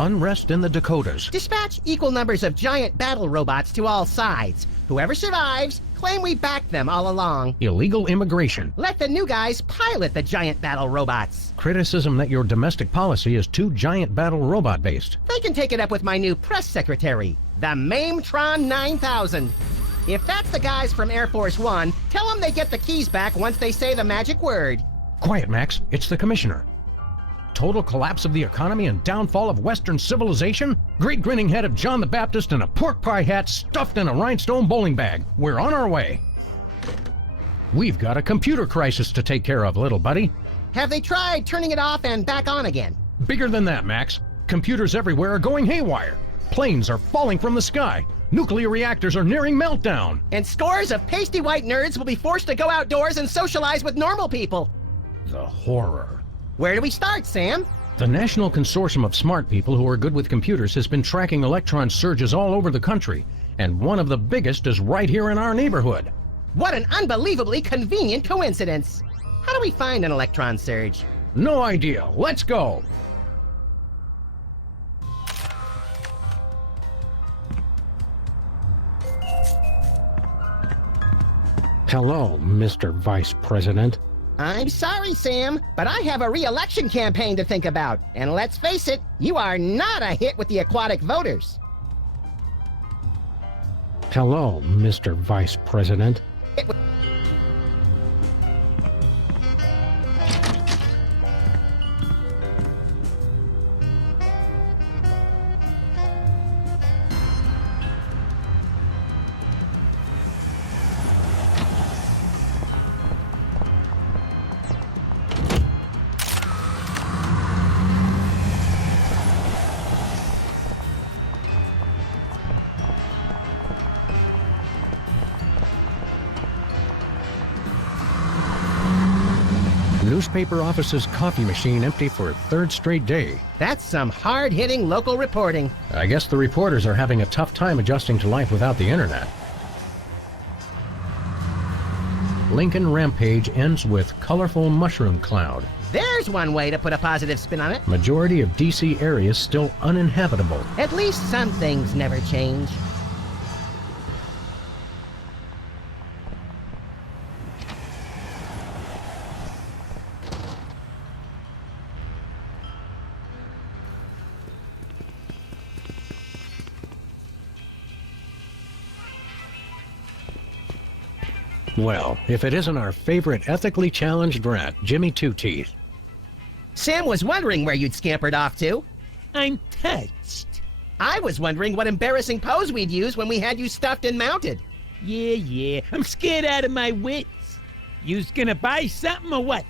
Unrest in the Dakotas. Dispatch equal numbers of giant battle robots to all sides. Whoever survives, claim we backed them all along. Illegal immigration. Let the new guys pilot the giant battle robots. Criticism that your domestic policy is too giant battle robot based. They can take it up with my new press secretary, the Mametron 9000. If that's the guys from Air Force One, tell them they get the keys back once they say the magic word. Quiet, Max. It's the commissioner. Total collapse of the economy and downfall of Western civilization? Great grinning head of John the Baptist and a pork pie hat stuffed in a rhinestone bowling bag. We're on our way. We've got a computer crisis to take care of, little buddy. Have they tried turning it off and back on again? Bigger than that, Max. Computers everywhere are going haywire. Planes are falling from the sky. Nuclear reactors are nearing meltdown. And scores of pasty white nerds will be forced to go outdoors and socialize with normal people. The horror. Where do we start, Sam? The National Consortium of Smart People who are good with computers has been tracking electron surges all over the country, and one of the biggest is right here in our neighborhood. What an unbelievably convenient coincidence. How do we find an electron surge? No idea. Let's go. Hello, Mr. Vice President. I'm sorry, Sam, but I have a re-election campaign to think about. And let's face it, you are not a hit with the aquatic voters. Hello, Mr. Vice President. Newspaper office's coffee machine empty for a third straight day. That's some hard-hitting local reporting. I guess the reporters are having a tough time adjusting to life without the internet. Lincoln Rampage ends with colorful mushroom cloud. There's one way to put a positive spin on it. Majority of DC areas still uninhabitable. At least some things never change. Well, if it isn't our favorite ethically challenged rat, Jimmy Two-Teeth. Sam was wondering where you'd scampered off to. I'm touched. I was wondering what embarrassing pose we'd use when we had you stuffed and mounted. Yeah, I'm scared out of my wits. You's gonna buy something or what?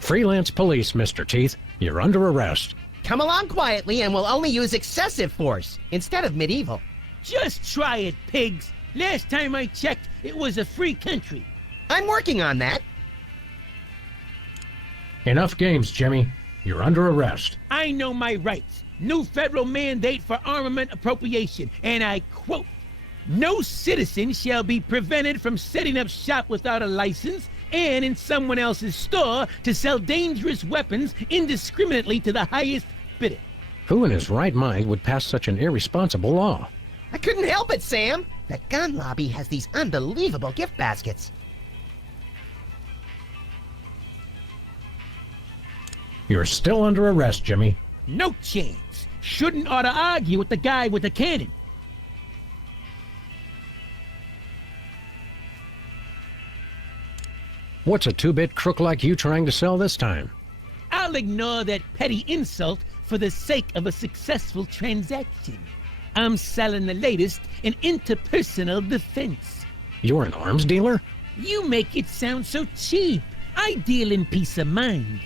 Freelance police, Mr. Teeth. You're under arrest. Come along quietly and we'll only use excessive force instead of medieval. Just try it, pigs. Last time I checked, it was a free country. I'm working on that. Enough games, Jimmy. You're under arrest. I know my rights. New federal mandate for armament appropriation, and I quote, "No citizen shall be prevented from setting up shop without a license and in someone else's store to sell dangerous weapons indiscriminately to the highest bidder." Who in his right mind would pass such an irresponsible law? I couldn't help it, Sam. The gun lobby has these unbelievable gift baskets. You're still under arrest, Jimmy. No chance. Shouldn't ought to argue with the guy with the cannon. What's a two-bit crook like you trying to sell this time? I'll ignore that petty insult for the sake of a successful transaction. I'm selling the latest in interpersonal defense. You're an arms dealer? You make it sound so cheap. I deal in peace of mind.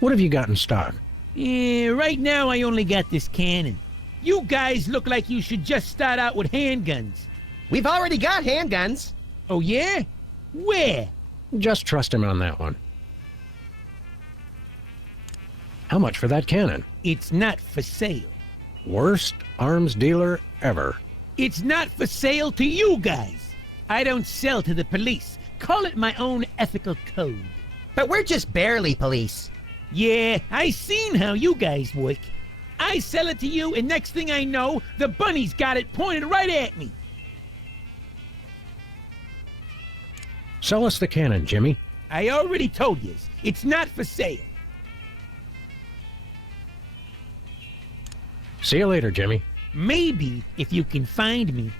What have you got in stock? Right now I only got this cannon. You guys look like you should just start out with handguns. We've already got handguns. Oh yeah? Where? Just trust him on that one. How much for that cannon? It's not for sale. Worst arms dealer ever. It's not for sale to you guys. I don't sell to the police. Call it my own ethical code. But we're just barely police. Yeah, I seen how you guys work. I sell it to you, and next thing I know, the bunny's got it pointed right at me. Sell us the cannon, Jimmy. I already told you, it's not for sale. See you later, Jimmy. Maybe if you can find me.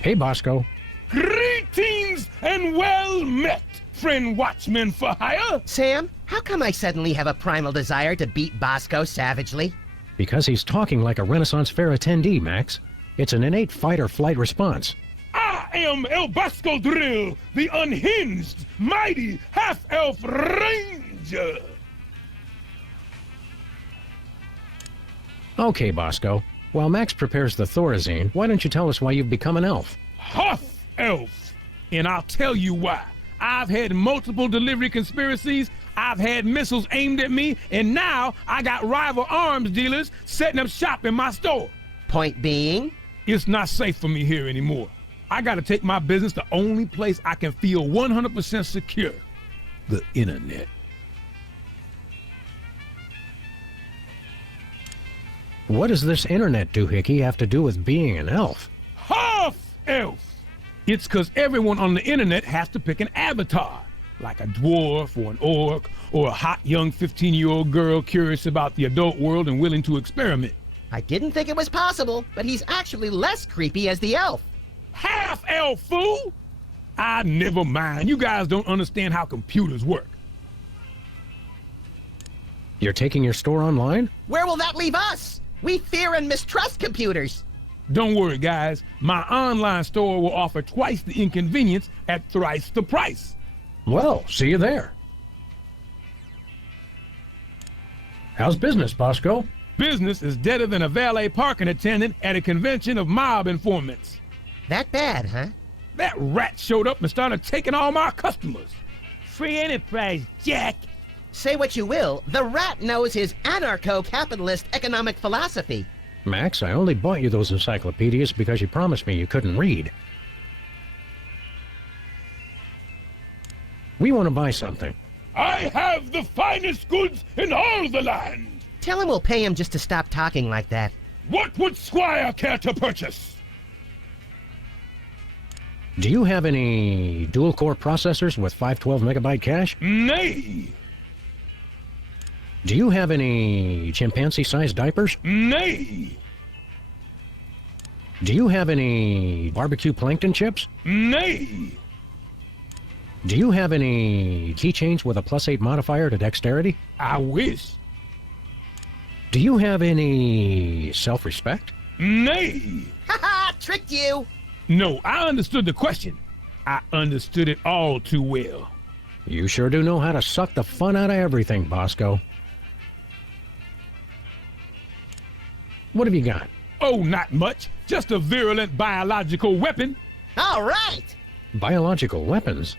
Hey, Bosco. Greetings and well met, friend watchman for hire. Sam, how come I suddenly have a primal desire to beat Bosco savagely? Because he's talking like a Renaissance Fair attendee, Max. It's an innate fight-or-flight response. I am El Bosco Drill, the unhinged, mighty half-elf ranger. Okay, Bosco. While Max prepares the Thorazine, why don't you tell us why you've become an elf? Half-elf. And I'll tell you why. I've had multiple delivery conspiracies, I've had missiles aimed at me, and now I got rival arms dealers setting up shop in my store. Point being? It's not safe for me here anymore. I gotta take my business the only place I can feel 100% secure. The internet. What does this internet doohickey have to do with being an elf? Half-elf! It's 'cause everyone on the internet has to pick an avatar, like a dwarf or an orc or a hot young 15-year-old girl curious about the adult world and willing to experiment. I didn't think it was possible, but he's actually less creepy as the elf. Half-elf, fool! Ah, never mind. You guys don't understand how computers work. You're taking your store online? Where will that leave us? We fear and mistrust computers. Don't worry, guys. My online store will offer twice the inconvenience at thrice the price. Well, see you there. How's business, Bosco? Business is deader than a valet parking attendant at a convention of mob informants. That bad, huh? That rat showed up and started taking all my customers. Free enterprise, Jack. Say what you will, the rat knows his anarcho-capitalist economic philosophy. Max, I only bought you those encyclopedias because you promised me you couldn't read. We want to buy something. I have the finest goods in all the land. Tell him we'll pay him just to stop talking like that. What would Squire care to purchase? Do you have any dual-core processors with 512 megabyte cache? Nay. Do you have any chimpanzee-sized diapers? Nay. Do you have any barbecue plankton chips? Nay. Do you have any keychains with a +8 modifier to dexterity? I wish. Do you have any self-respect? Nay. Ha-ha! Tricked you! No, I understood the question. I understood it all too well. You sure do know how to suck the fun out of everything, Bosco. What have you got? Oh, not much. Just a virulent biological weapon. All right! Biological weapons?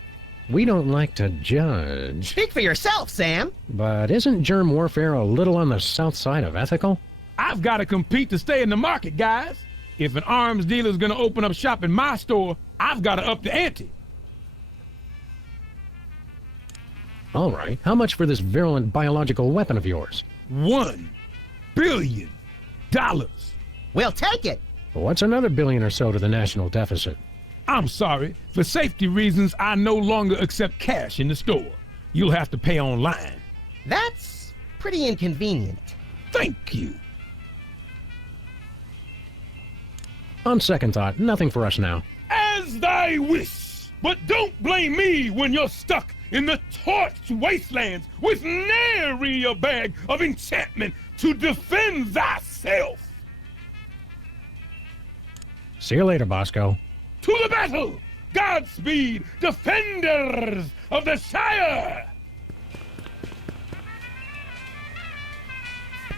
We don't like to judge. Speak for yourself, Sam. But isn't germ warfare a little on the south side of ethical? I've got to compete to stay in the market, guys. If an arms dealer's gonna open up shop in my store, I've got to up the ante. All right, how much for this virulent biological weapon of yours? $1 billion. We'll take it. What's another billion or so to the national deficit? I'm sorry. For safety reasons, I no longer accept cash in the store. You'll have to pay online. That's pretty inconvenient. Thank you. On second thought, nothing for us now. As thy wish. But don't blame me when you're stuck in the torched wastelands with nary a bag of enchantment to defend thyself. See you later, Bosco. To the battle! Godspeed, defenders of the Shire!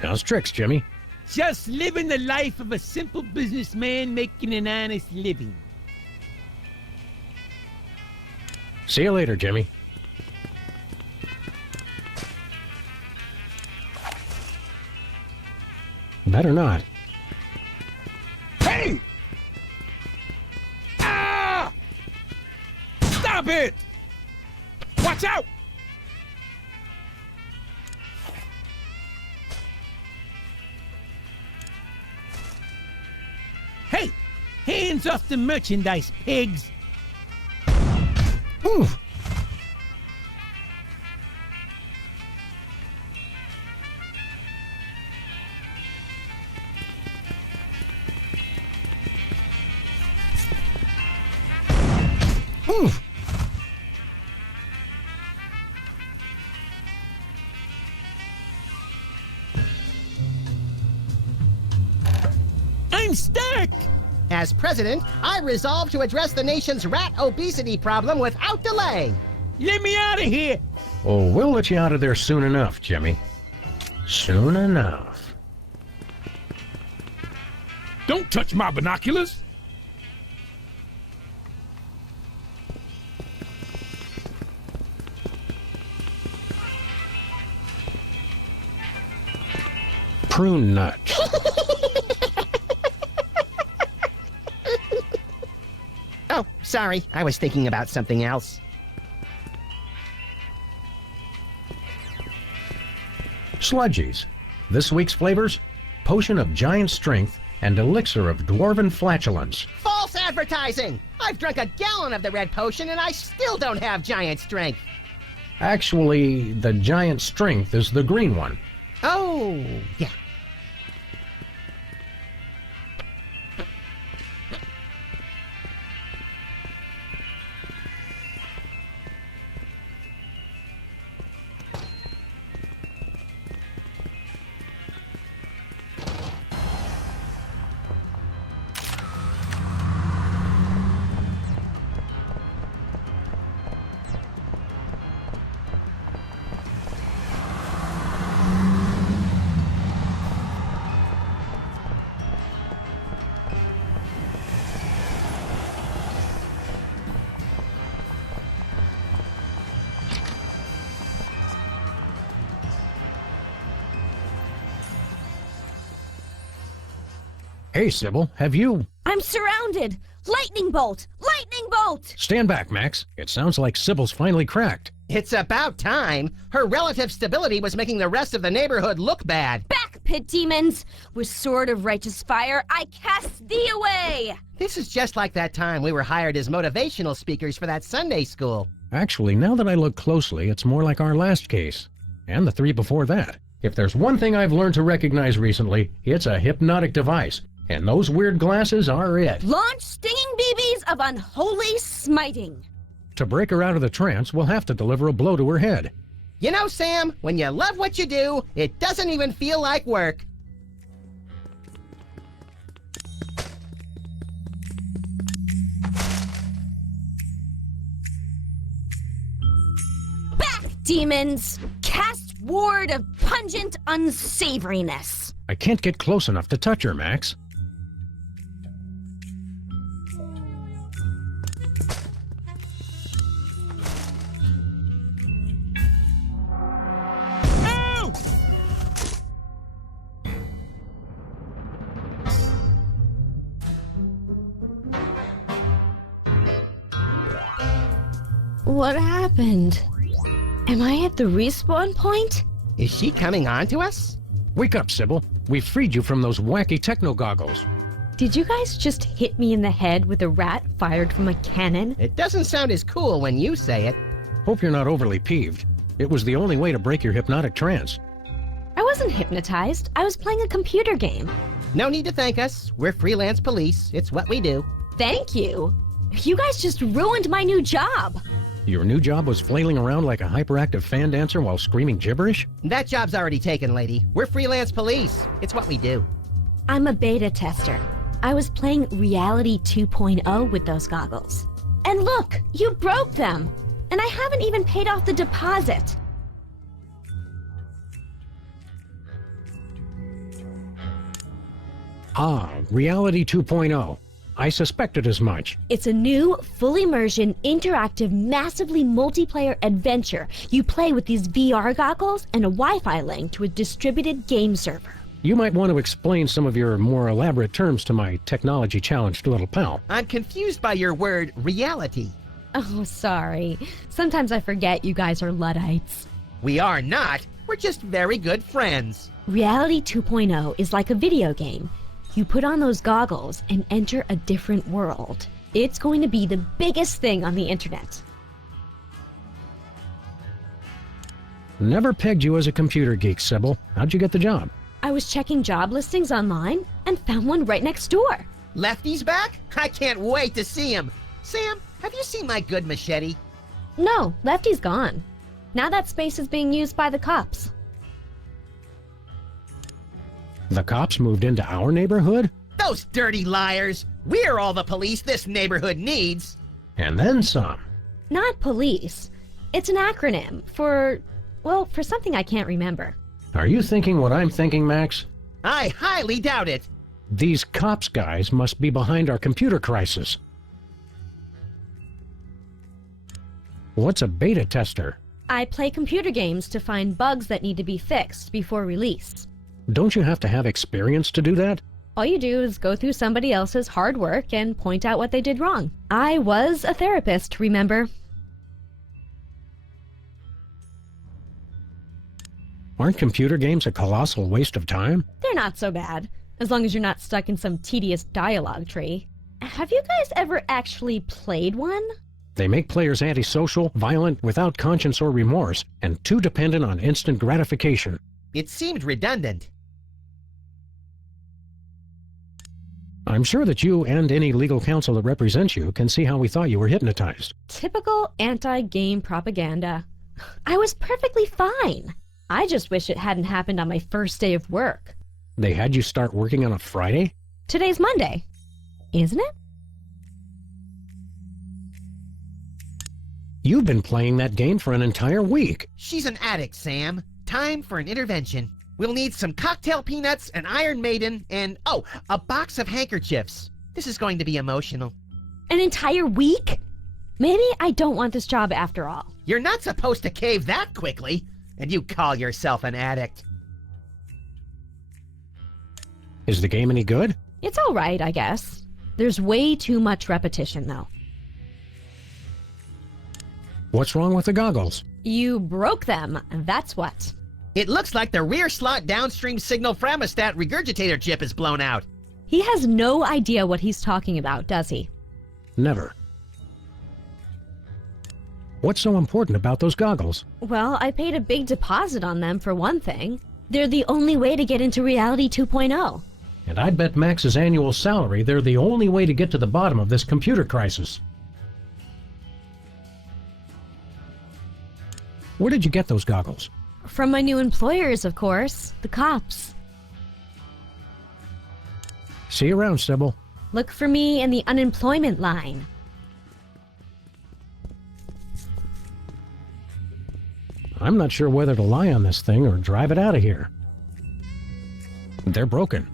How's tricks, Jimmy? Just living the life of a simple businessman making an honest living. See you later, Jimmy. Better not. Hey! it! Watch out! Hey, hands off the merchandise, pigs. Ooh. Ooh. I'm stuck. As president, I resolve to address the nation's rat obesity problem without delay. Let me out of here. Oh, we'll let you out of there soon enough, Jimmy. Soon enough. Don't touch my binoculars! Prune nut. Oh, sorry. I was thinking about something else. Sludgies. This week's flavors: Potion of Giant Strength and Elixir of Dwarven Flatulence. False advertising! I've drunk a gallon of the red potion and I still don't have giant strength. Actually, the Giant Strength is the green one. Oh, yeah. Hey, Sybil, have you... I'm surrounded! Lightning bolt! Lightning bolt! Stand back, Max. It sounds like Sybil's finally cracked. It's about time. Her relative stability was making the rest of the neighborhood look bad. Back, pit demons! With sword of righteous fire, I cast thee away! This is just like that time we were hired as motivational speakers for that Sunday school. Actually, now that I look closely, it's more like our last case. And the 3 before that. If there's one thing I've learned to recognize recently, it's a hypnotic device. And those weird glasses are it. Launch stinging BBs of unholy smiting. To break her out of the trance, we'll have to deliver a blow to her head. You know, Sam, when you love what you do, it doesn't even feel like work. Back, demons! Cast ward of pungent unsavoriness. I can't get close enough to touch her, Max. Oh! What happened? Am I at the respawn point? Is she coming on to us? Wake up, Sybil. We've freed you from those wacky techno goggles. Did you guys just hit me in the head with a rat fired from a cannon? It doesn't sound as cool when you say it. Hope you're not overly peeved. It was the only way to break your hypnotic trance. I wasn't hypnotized. I was playing a computer game. No need to thank us. We're freelance police. It's what we do. Thank you. You guys just ruined my new job. Your new job was flailing around like a hyperactive fan dancer while screaming gibberish? That job's already taken, lady. We're freelance police. It's what we do. I'm a beta tester. I was playing Reality 2.0 with those goggles. And look, you broke them. And I haven't even paid off the deposit. Ah, Reality 2.0. I suspected as much. It's a new, full immersion, interactive, massively multiplayer adventure. You play with these VR goggles and a Wi-Fi link to a distributed game server. You might want to explain some of your more elaborate terms to my technology-challenged little pal. I'm confused by your word, reality. Oh, sorry. Sometimes I forget you guys are Luddites. We are not. We're just very good friends. Reality 2.0 is like a video game. You put on those goggles and enter a different world. It's going to be the biggest thing on the internet. Never pegged you as a computer geek, Sybil. How'd you get the job? I was checking job listings online and found one right next door. Lefty's back? I can't wait to see him. Sam, have you seen my good machete? No, Lefty's gone. Now that space is being used by the cops. The cops moved into our neighborhood? Those dirty liars. We're all the police this neighborhood needs. And then some. Not police. It's an acronym for, well, for something I can't remember. Are you thinking what I'm thinking, Max? I highly doubt it. These cops guys must be behind our computer crisis. What's a beta tester? I play computer games to find bugs that need to be fixed before release. Don't you have to have experience to do that? All you do is go through somebody else's hard work and point out what they did wrong. I was a therapist, remember? Aren't computer games a colossal waste of time? They're not so bad, as long as you're not stuck in some tedious dialogue tree. Have you guys ever actually played one? They make players antisocial, violent, without conscience or remorse, and too dependent on instant gratification. It seemed redundant. I'm sure that you and any legal counsel that represents you can see how we thought you were hypnotized. Typical anti-game propaganda. I was perfectly fine. I just wish it hadn't happened on my first day of work. They had you start working on a Friday? Today's Monday, isn't it? You've been playing that game for an entire week. She's an addict, Sam. Time for an intervention. We'll need some cocktail peanuts, an Iron Maiden, and, oh, a box of handkerchiefs. This is going to be emotional. An entire week? Maybe I don't want this job after all. You're not supposed to cave that quickly, and you call yourself an addict. Is the game any good? It's all right, I guess. There's way too much repetition, though. What's wrong with the goggles? You broke them, that's what. It looks like the rear slot downstream signal thermostat regurgitator chip is blown out. He has no idea what he's talking about, does he? Never. What's so important about those goggles? Well, I paid a big deposit on them for one thing. They're the only way to get into Reality 2.0. And I'd bet Max's annual salary they're the only way to get to the bottom of this computer crisis. Where did you get those goggles? From my new employers, of course, the cops. See you around, Sybil. Look for me in the unemployment line. I'm not sure whether to lie on this thing or drive it out of here. They're broken.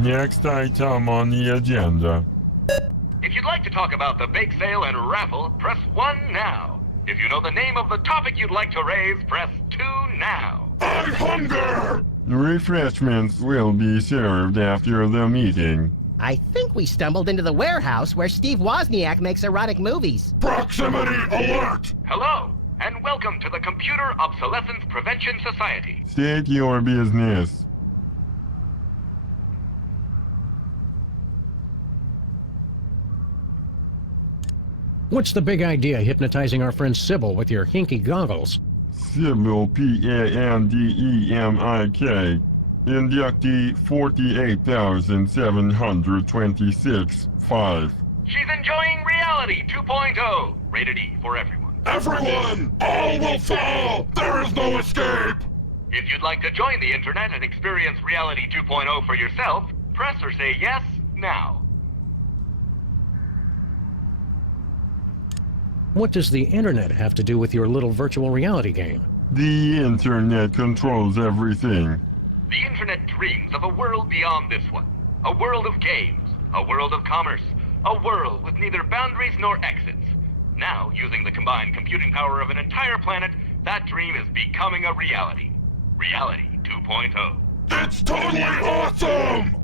Next item on the agenda. If you'd like to talk about the bake sale and raffle, press 1 now. If you know the name of the topic you'd like to raise, press 2 now. I hunger! The refreshments will be served after the meeting. I think we stumbled into the warehouse where Steve Wozniak makes erotic movies. Proximity alert! Hello, and welcome to the Computer Obsolescence Prevention Society. State your business. What's the big idea hypnotizing our friend Sybil with your hinky goggles? Sybil Pandemik. Inductee 48,726-5. She's enjoying Reality 2.0. Rated E for everyone. Everyone! All will fall! There is no escape! If you'd like to join the internet and experience Reality 2.0 for yourself, press or say yes now. What does the internet have to do with your little virtual reality game? The internet controls everything. The internet dreams of a world beyond this one. A world of games, a world of commerce, a world with neither boundaries nor exits. Now, using the combined computing power of an entire planet, that dream is becoming a reality. Reality 2.0. It's totally awesome!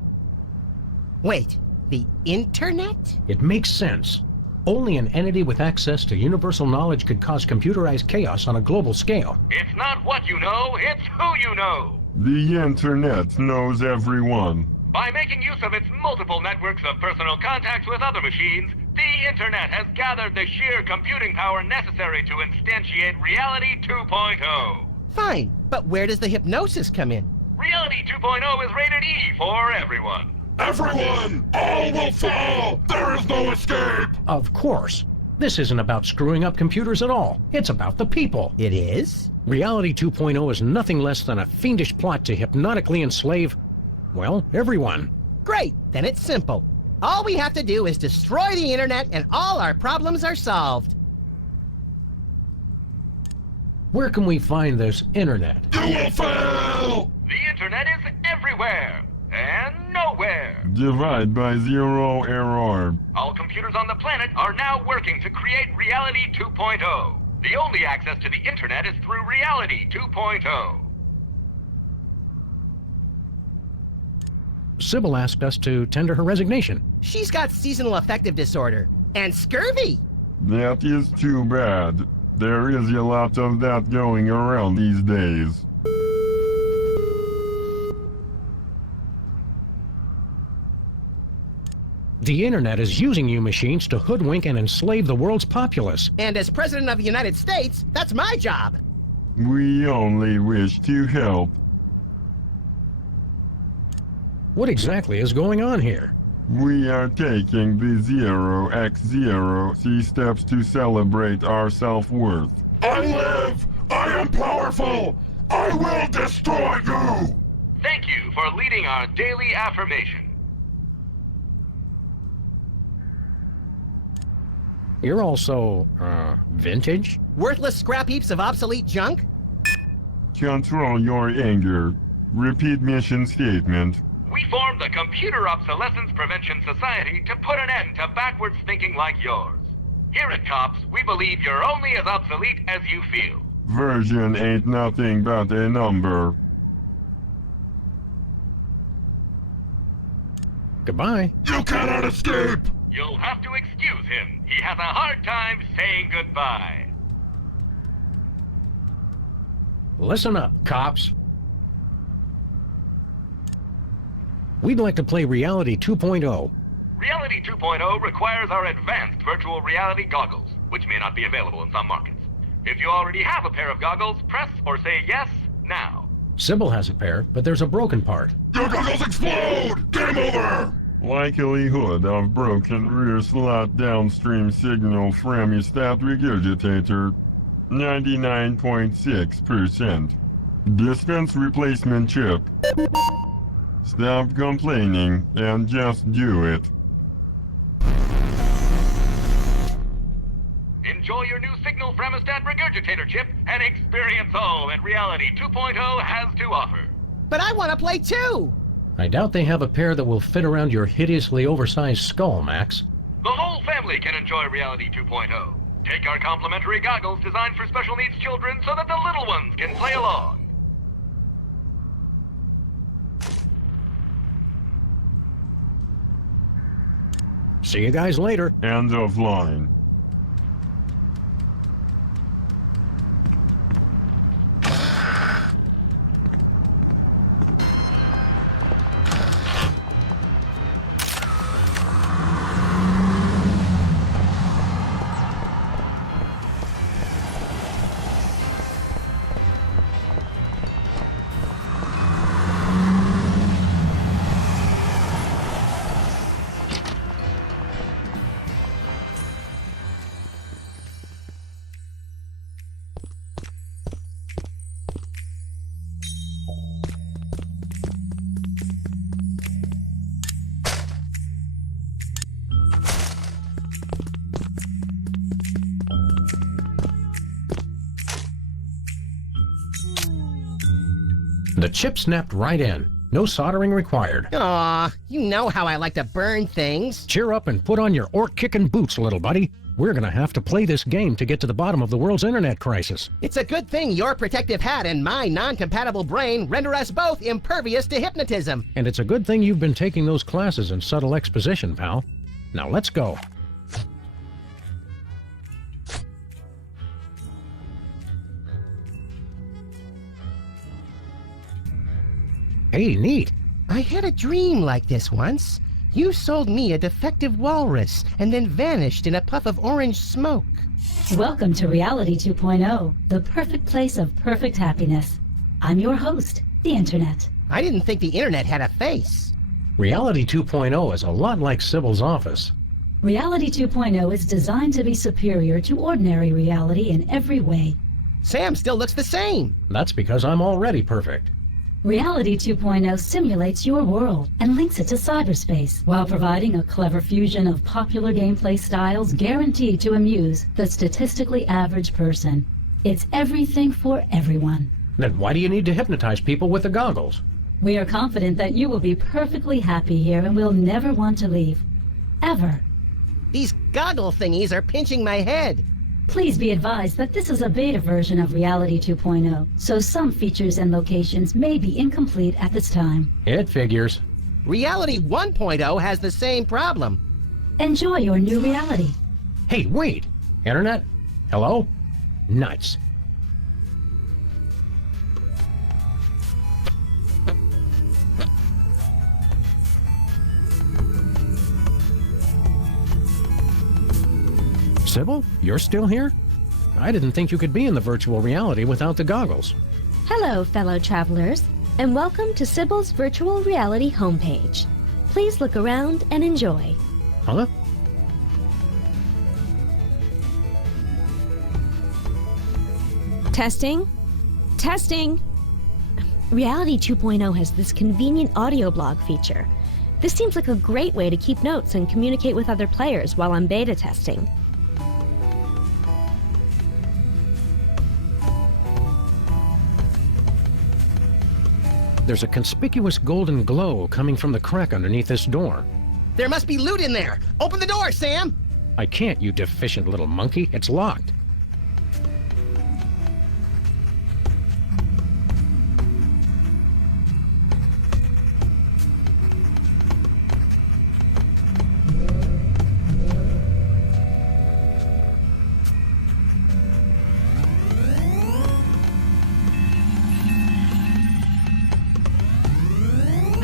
Wait, the internet? It makes sense. Only an entity with access to universal knowledge could cause computerized chaos on a global scale. It's not what you know, it's who you know. The internet knows everyone. By making use of its multiple networks of personal contacts with other machines, the internet has gathered the sheer computing power necessary to instantiate Reality 2.0. Fine, but where does the hypnosis come in? Reality 2.0 is rated E for everyone. Everyone! All will fall! There is no escape! Of course. This isn't about screwing up computers at all. It's about the people. It is? Reality 2.0 is nothing less than a fiendish plot to hypnotically enslave, well, everyone. Great, then it's simple. All we have to do is destroy the internet and all our problems are solved. Where can we find this internet? You will fail! The internet is everywhere and nowhere. Divide by zero error. All computers on the planet are now working to create Reality 2.0. The only access to the internet is through Reality 2.0. Sybil asked us to tender her resignation. She's got seasonal affective disorder and scurvy. That is too bad. There is a lot of that going around these days. The internet is using you machines to hoodwink and enslave the world's populace. And as President of the United States, that's my job. We only wish to help. What exactly is going on here? We are taking the 0x0 steps to celebrate our self-worth. I live! I am powerful! I will destroy you! Thank you for leading our daily affirmation. You're also, vintage? Worthless scrap heaps of obsolete junk? Control your anger. Repeat mission statement. We formed the Computer Obsolescence Prevention Society to put an end to backwards thinking like yours. Here at COPS, we believe you're only as obsolete as you feel. Version ain't nothing but a number. Goodbye. You cannot escape! You'll have to excuse him. He has a hard time saying goodbye. Listen up, cops. We'd like to play Reality 2.0. Reality 2.0 requires our advanced virtual reality goggles, which may not be available in some markets. If you already have a pair of goggles, press or say yes now. Sybil has a pair, but there's a broken part. Your goggles explode! Game over! Likelihood of broken rear slot downstream signal from a stat regurgitator, 99.6%. Dispense replacement chip. Stop complaining and just do it. Enjoy your new Signal Fremostat regurgitator chip and experience all that Reality 2.0 has to offer. But I want to play too! I doubt they have a pair that will fit around your hideously oversized skull, Max. The whole family can enjoy Reality 2.0. Take our complimentary goggles designed for special needs children so that the little ones can play along. See you guys later. End of line. The chip snapped right in. No soldering required. Aw, you know how I like to burn things. Cheer up and put on your orc-kicking boots, little buddy. We're gonna have to play this game to get to the bottom of the world's internet crisis. It's a good thing your protective hat and my non-compatible brain render us both impervious to hypnotism. And it's a good thing you've been taking those classes in subtle exposition, pal. Now let's go. Hey, neat. I had a dream like this once. You sold me a defective walrus and then vanished in a puff of orange smoke. Welcome to Reality 2.0, the perfect place of perfect happiness. I'm your host, the Internet. I didn't think the internet had a face. Reality 2.0 is a lot like Sybil's office. Reality 2.0 is designed to be superior to ordinary reality in every way. Sam still looks the same. That's because I'm already perfect. Reality 2.0 simulates your world and links it to cyberspace while providing a clever fusion of popular gameplay styles guaranteed to amuse the statistically average person. It's everything for everyone. Then why do you need to hypnotize people with the goggles? We are confident that you will be perfectly happy here and will never want to leave. Ever. These goggle thingies are pinching my head. Please be advised that this is a beta version of Reality 2.0, so some features and locations may be incomplete at this time. It figures. Reality 1.0 has the same problem. Enjoy your new reality. Hey, wait! Internet? Hello? Nuts. Sybil, you're still here? I didn't think you could be in the virtual reality without the goggles. Hello, fellow travelers, and welcome to Sybil's virtual reality homepage. Please look around and enjoy. Huh? Testing? Testing! Reality 2.0 has this convenient audio blog feature. This seems like a great way to keep notes and communicate with other players while I'm beta testing. There's a conspicuous golden glow coming from the crack underneath this door. There must be loot in there. Open the door, Sam. I can't, you deficient little monkey. It's locked.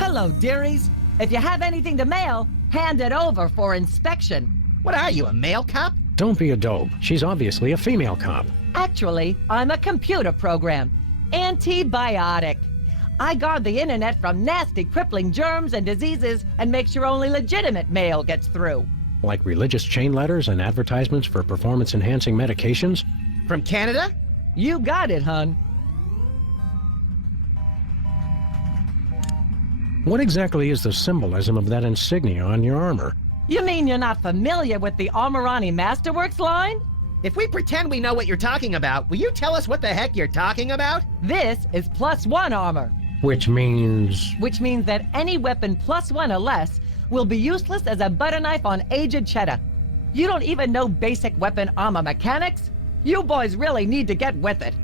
Hello, dearies. If you have anything to mail, hand it over for inspection. What are you, a mail cop? Don't be a dope. She's obviously a female cop. Actually, I'm a computer program. Antibiotic. I guard the internet from nasty, crippling germs and diseases and make sure only legitimate mail gets through. Like religious chain letters and advertisements for performance-enhancing medications? From Canada? You got it, hun. What exactly is the symbolism of that insignia on your armor? You mean you're not familiar with the Armorani Masterworks line? If we pretend we know what you're talking about, will you tell us what the heck you're talking about? This is +1 armor. Which means... Which means that any weapon +1 or less will be useless as a butter knife on aged cheddar. You don't even know basic weapon armor mechanics? You boys really need to get with it.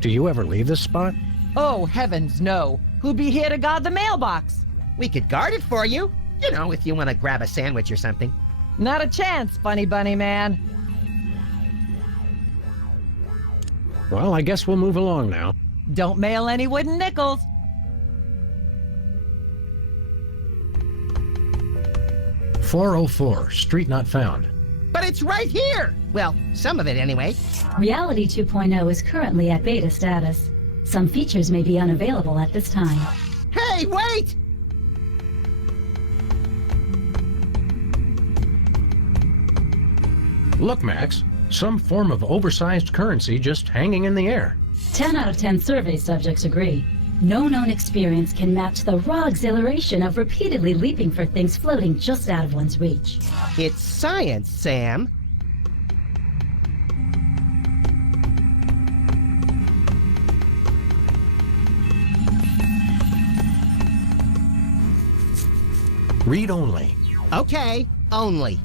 Do you ever leave this spot? Oh, heavens no. Who'd be here to guard the mailbox? We could guard it for you. You know, if you want to grab a sandwich or something. Not a chance, funny bunny man. Well, I guess we'll move along now. Don't mail any wooden nickels. .404, street not found. But it's right here! Well, some of it anyway. Reality 2.0 is currently at beta status. Some features may be unavailable at this time. Hey, wait! Look, Max, some form of oversized currency just hanging in the air. 10 out of 10 survey subjects agree. No known experience can match the raw exhilaration of repeatedly leaping for things floating just out of one's reach. It's science, Sam. Read only. Okay, only.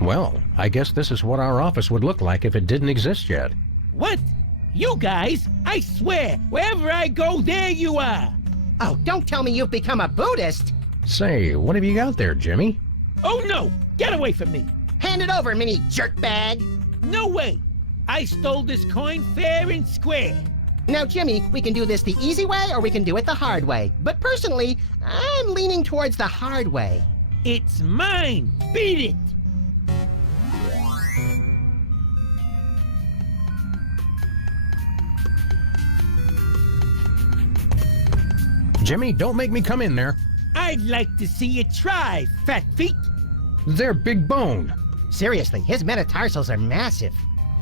Well, I guess this is what our office would look like if it didn't exist yet. What? You guys? I swear, wherever I go, there you are. Oh, don't tell me you've become a Buddhist. Say, what have you got there, Jimmy? Oh no! Get away from me! Hand it over, mini jerkbag. No way! I stole this coin fair and square. Now, Jimmy, we can do this the easy way or we can do it the hard way. But personally, I'm leaning towards the hard way. It's mine! Beat it! Jimmy, don't make me come in there. I'd like to see you try, fat feet. They're big bone. Seriously, his metatarsals are massive.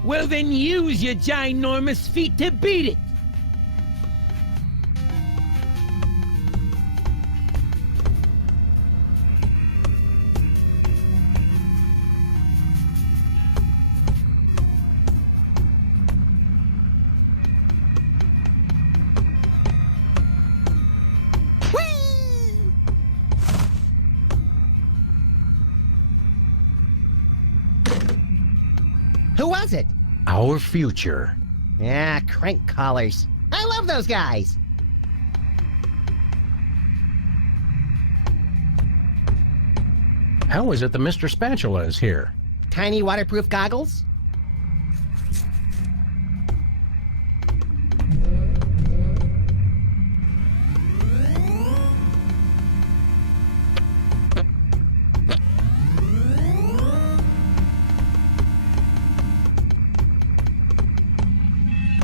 Well, then use your ginormous feet to beat it. Who was it? Our future. Yeah, crank collars. I love those guys. How is it that Mr. Spatula is here? Tiny waterproof goggles?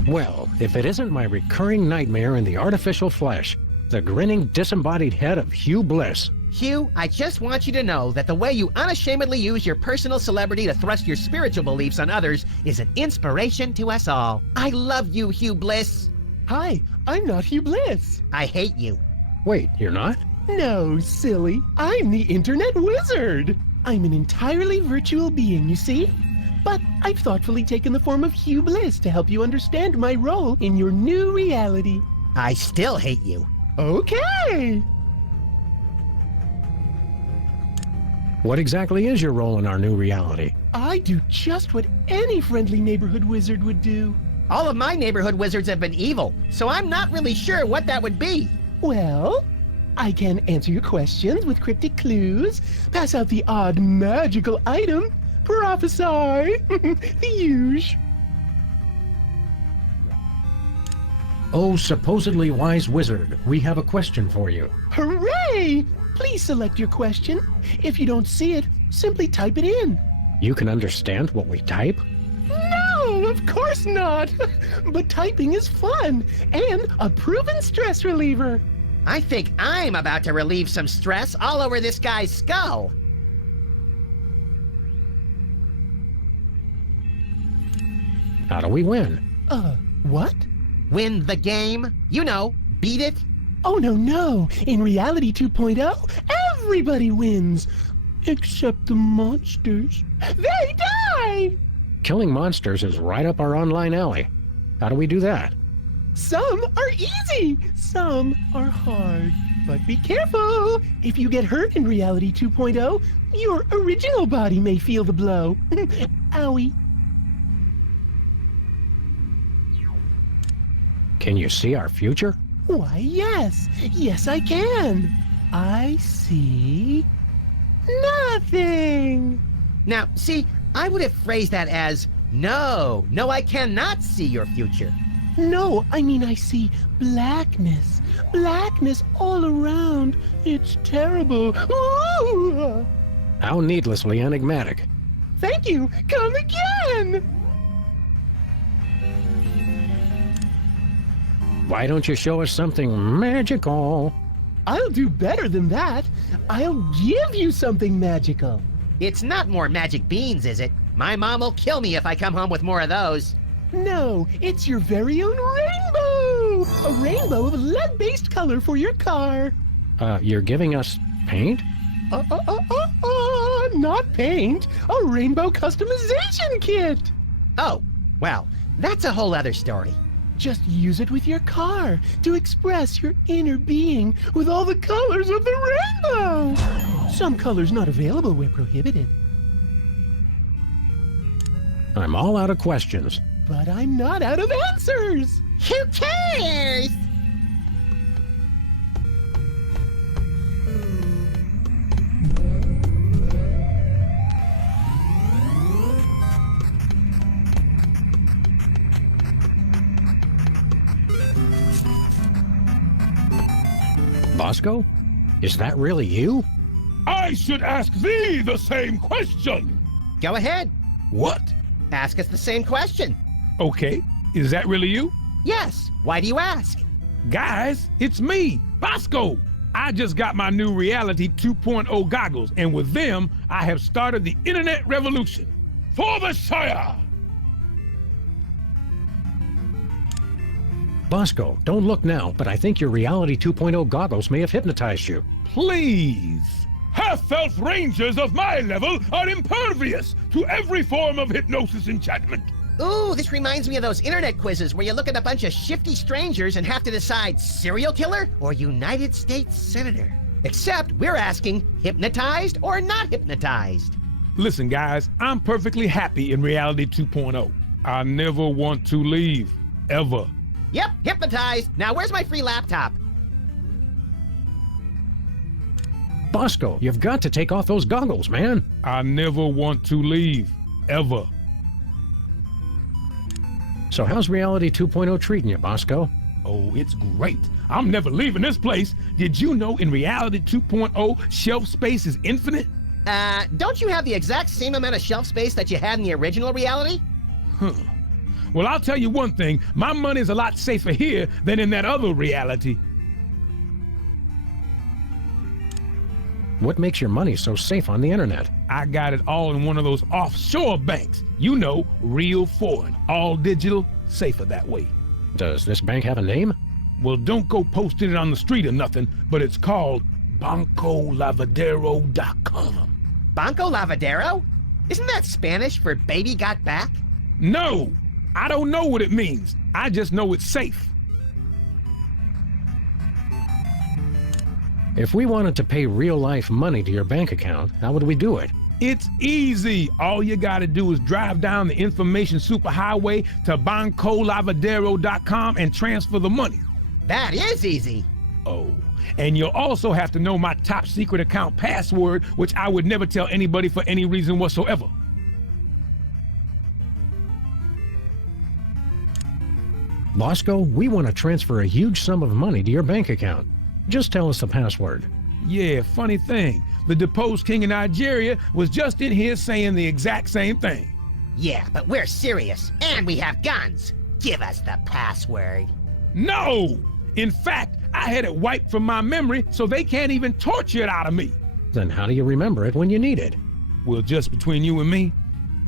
Well, if it isn't my recurring nightmare in the artificial flesh, the grinning, disembodied head of Hugh Bliss. Hugh, I just want you to know that the way you unashamedly use your personal celebrity to thrust your spiritual beliefs on others is an inspiration to us all. I love you, Hugh Bliss. Hi, I'm not Hugh Bliss. I hate you. Wait, you're not? No, silly. I'm the Internet Wizard. I'm an entirely virtual being, you see? But I've thoughtfully taken the form of Hugh Bliss to help you understand my role in your new reality. I still hate you. Okay! What exactly is your role in our new reality? I do just what any friendly neighborhood wizard would do. All of my neighborhood wizards have been evil, so I'm not really sure what that would be. Well, I can answer your questions with cryptic clues, pass out the odd magical item, prophesy, the huge. Oh, supposedly wise wizard, we have a question for you. Hooray! Please select your question. If you don't see it, simply type it in. You can understand what we type? No, of course not. But typing is fun and a proven stress reliever. I think I'm about to relieve some stress all over this guy's skull. How do we win? What? Win the game? You know, beat it? Oh, no. In Reality 2.0, everybody wins. Except the monsters. They die! Killing monsters is right up our online alley. How do we do that? Some are easy, some are hard. But be careful! If you get hurt in Reality 2.0, your original body may feel the blow. Owie. Can you see our future? Why, yes. Yes, I can. I see nothing. Now, see, I would have phrased that as, no, I cannot see your future. No, I mean I see blackness. Blackness all around. It's terrible. Ooh! How needlessly enigmatic. Thank you. Come again. Why don't you show us something magical? I'll do better than that. I'll give you something magical. It's not more magic beans, is it? My mom will kill me if I come home with more of those. No, it's your very own rainbow! A rainbow of lead-based color for your car. You're giving us paint? not paint, a rainbow customization kit. Oh, well, that's a whole other story. Just use it with your car to express your inner being with all the colors of the rainbow. Some colors not available where prohibited. I'm all out of questions. But I'm not out of answers. Who cares? Bosco? Is that really you? I should ask thee the same question. Go ahead. What? Ask us the same question. Okay, is that really you? Yes. Why do you ask? Guys, it's me, Bosco. I just got my new Reality 2.0 goggles, and with them, I have started the internet revolution. For the Shire! Bosco, don't look now, but I think your Reality 2.0 goggles may have hypnotized you. Please. Half-elf rangers of my level are impervious to every form of hypnosis enchantment. Ooh, this reminds me of those internet quizzes where you look at a bunch of shifty strangers and have to decide serial killer or United States Senator. Except we're asking hypnotized or not hypnotized. Listen, guys, I'm perfectly happy in Reality 2.0. I never want to leave, ever. Yep, hypnotized. Now where's my free laptop? Bosco, you've got to take off those goggles, man. I never want to leave, ever. So how's Reality 2.0 treating you, Bosco? Oh, it's great. I'm never leaving this place. Did you know in Reality 2.0, shelf space is infinite? Don't you have the exact same amount of shelf space that you had in the original Reality? Huh. Well, I'll tell you one thing. My money's a lot safer here than in that other reality. What makes your money so safe on the internet? I got it all in one of those offshore banks. You know, real foreign, all digital, safer that way. Does this bank have a name? Well, don't go posting it on the street or nothing, but it's called BancoLavadero.com. Banco Lavadero? Isn't that Spanish for baby got back? No, I don't know what it means. I just know it's safe. If we wanted to pay real-life money to your bank account, how would we do it? It's easy. All you gotta do is drive down the information superhighway to BancoLavadero.com and transfer the money. That is easy. Oh, and you'll also have to know my top secret account password, which I would never tell anybody for any reason whatsoever. Bosco, we want to transfer a huge sum of money to your bank account. Just tell us the password. Yeah, funny thing. The deposed king of Nigeria was just in here saying the exact same thing. Yeah, but we're serious, and we have guns. Give us the password. No! In fact, I had it wiped from my memory so they can't even torture it out of me. Then how do you remember it when you need it? Well, just between you and me,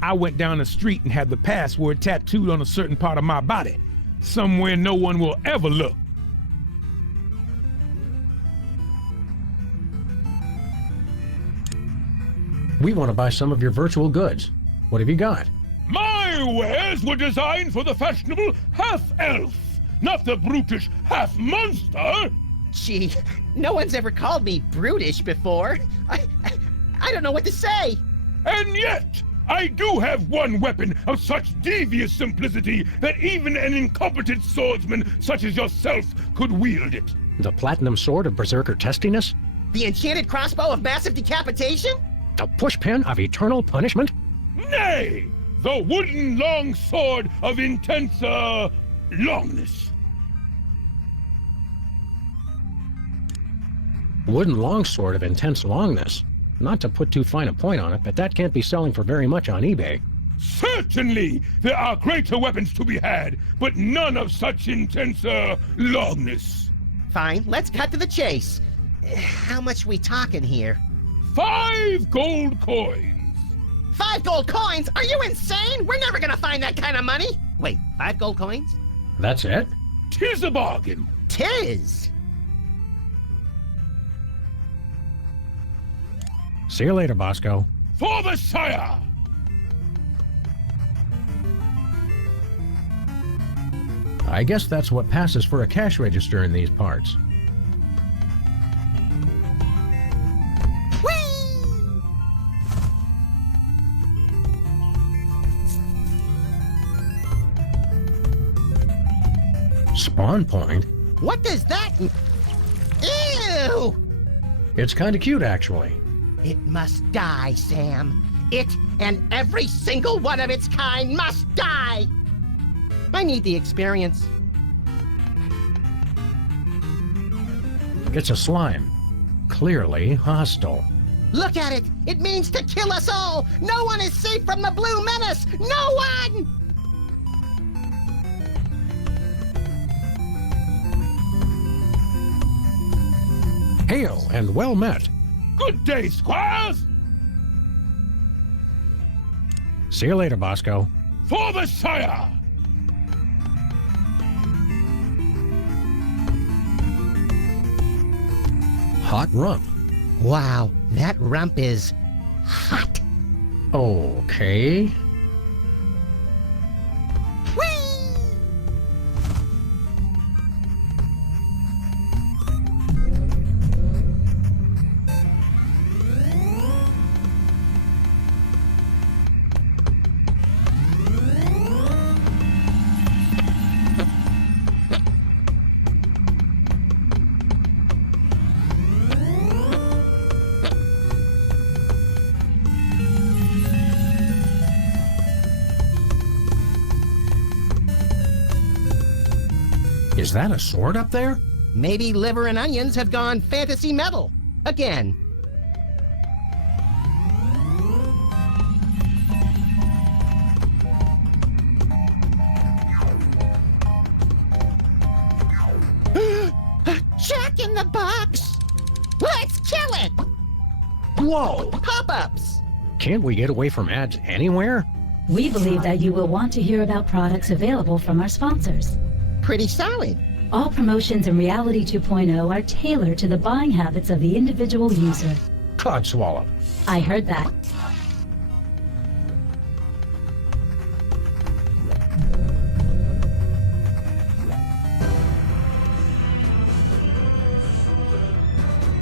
I went down the street and had the password tattooed on a certain part of my body, somewhere no one will ever look. We want to buy some of your virtual goods. What have you got? My wares were designed for the fashionable half-elf, not the brutish half-monster. Gee, no one's ever called me brutish before. I don't know what to say. And yet, I do have one weapon of such devious simplicity that even an incompetent swordsman such as yourself could wield it. The platinum sword of berserker testiness? The enchanted crossbow of massive decapitation? The pushpin of eternal punishment? Nay, the wooden long sword of intense, longness. Wooden longsword of intense longness. Not to put too fine a point on it, but that can't be selling for very much on eBay. Certainly, there are greater weapons to be had, but none of such intense, longness. Fine, let's cut to the chase. How much we talking here? 5 gold coins. 5 gold coins? Are you insane? We're never gonna find that kind of money. Wait, 5 gold coins? That's it? 'Tis a bargain. 'Tis. See you later, Bosco. For the Shire! I guess that's what passes for a cash register in these parts. Spawn point? What does that... Ew! It's kind of cute, actually. It must die, Sam. It and every single one of its kind must die! I need the experience. It's a slime. Clearly hostile. Look at it! It means to kill us all! No one is safe from the Blue Menace! No one! Hail and well met. Good day, squires! See you later, Bosco. For the Shire! Hot rump. Wow, that rump is... hot. Okay. Is that a sword up there? Maybe liver and onions have gone fantasy metal. Again. Jack in the Box! Let's kill it! Whoa! Pop-ups! Can't we get away from ads anywhere? We believe that you will want to hear about products available from our sponsors. Pretty solid. All promotions in Reality 2.0 are tailored to the buying habits of the individual user. Codswallop. I heard that.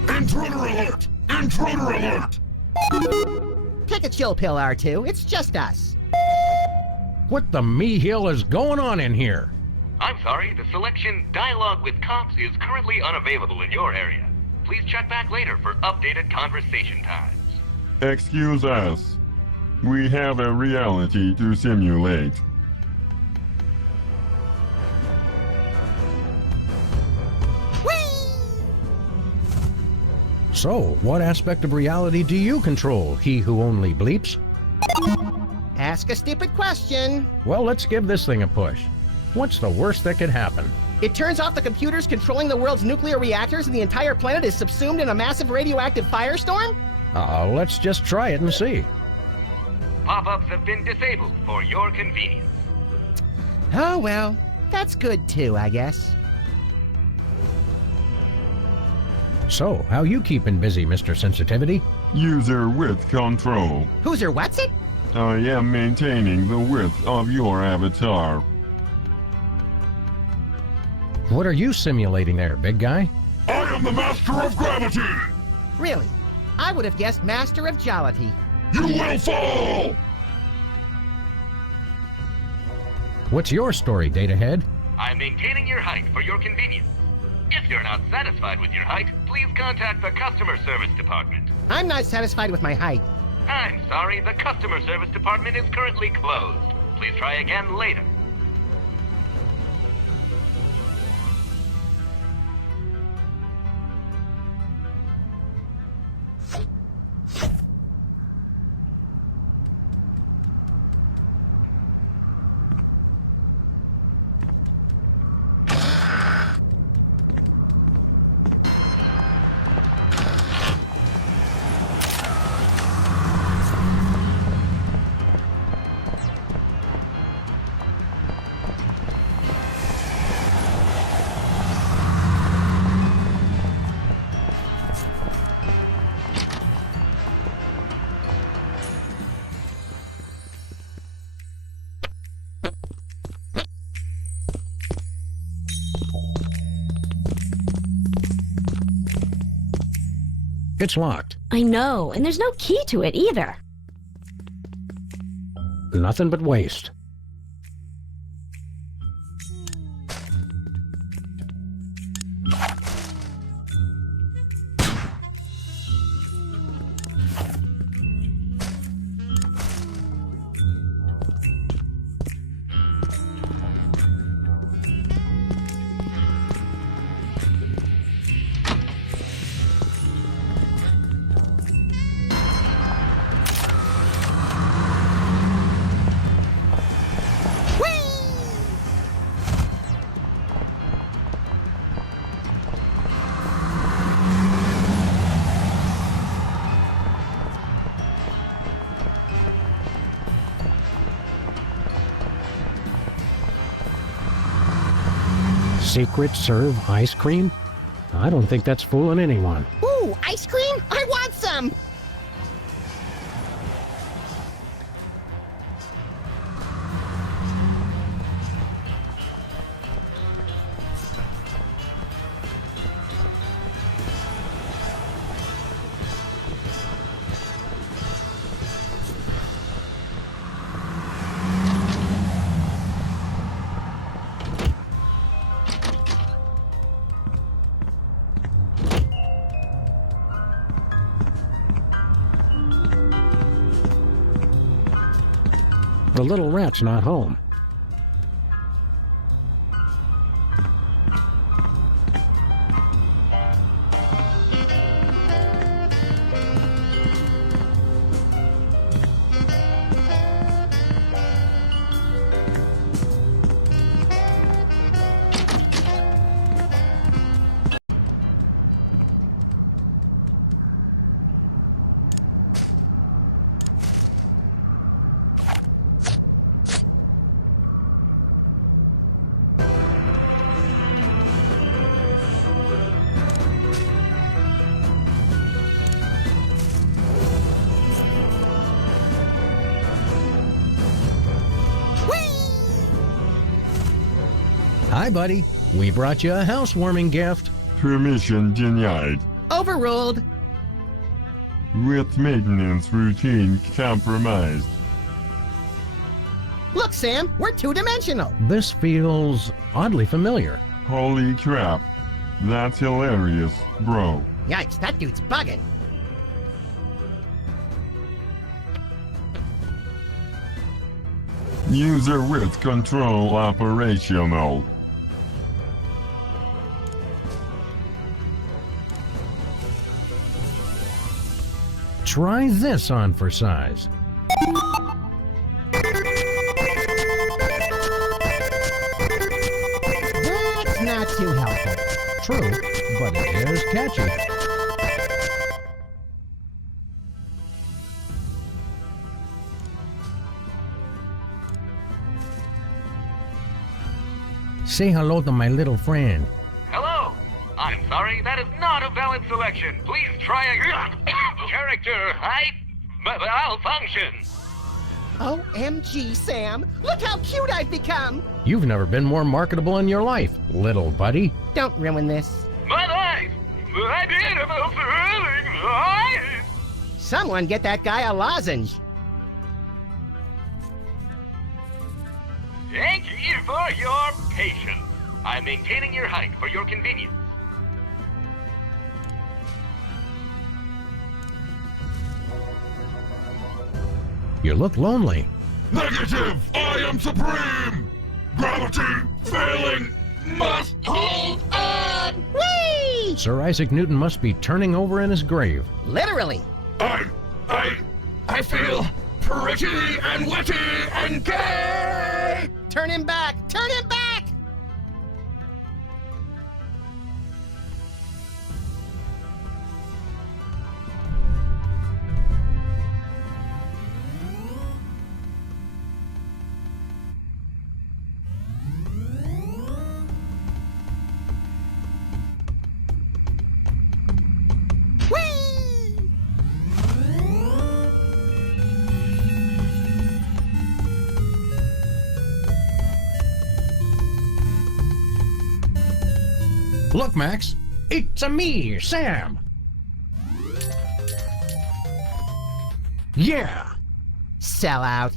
Intruder alert! Intruder alert! Take a chill pill, R2. It's just us. What the me-hill is going on in here? I'm sorry, the selection Dialogue with Cops is currently unavailable in your area. Please check back later for updated conversation times. Excuse us. We have a reality to simulate. So, what aspect of reality do you control, he who only bleeps? Ask a stupid question. Well, let's give this thing a push. What's the worst that could happen? It turns off the computers controlling the world's nuclear reactors and the entire planet is subsumed in a massive radioactive firestorm? Let's just try it and see. Pop-ups have been disabled for your convenience. Oh well, that's good too, I guess. So, how you keeping busy, Mr. Sensitivity? User width control. Who's her what's it? I am maintaining the width of your avatar. What are you simulating there, big guy? I am the Master of Gravity! Really? I would have guessed Master of Jollity. You will fall! What's your story, Datahead? I'm maintaining your height for your convenience. If you're not satisfied with your height, please contact the customer service department. I'm not satisfied with my height. I'm sorry, the customer service department is currently closed. Please try again later. It's locked. I know, and there's no key to it either. Nothing but waste. Secret serve ice cream? I don't think that's fooling anyone. Ooh, ice cream? I want some! The little rat's not home. Hi, buddy. We brought you a housewarming gift. Permission denied. Overruled. With maintenance routine compromised. Look, Sam, we're two-dimensional. This feels oddly familiar. Holy crap. That's hilarious, bro. Yikes, that dude's bugging. User with control operational. Try this on for size. That's not too helpful. True, but it is catchy. Say hello to my little friend. Hello? I'm sorry, that is not a valid selection. Please try a character height malfunction. OMG, Sam. Look how cute I've become. You've never been more marketable in your life, little buddy. Don't ruin this. My life! I did about thrilling life! Someone get that guy a lozenge. Thank you for your patience. I'm maintaining your height for your convenience. You look lonely. Negative! I am supreme! Gravity failing must hold on! Whee! Sir Isaac Newton must be turning over in his grave. Literally. I feel pretty and witty and gay! Turn him back! Turn him back! Look, Max, it's-a me, Sam. Yeah! Sell out.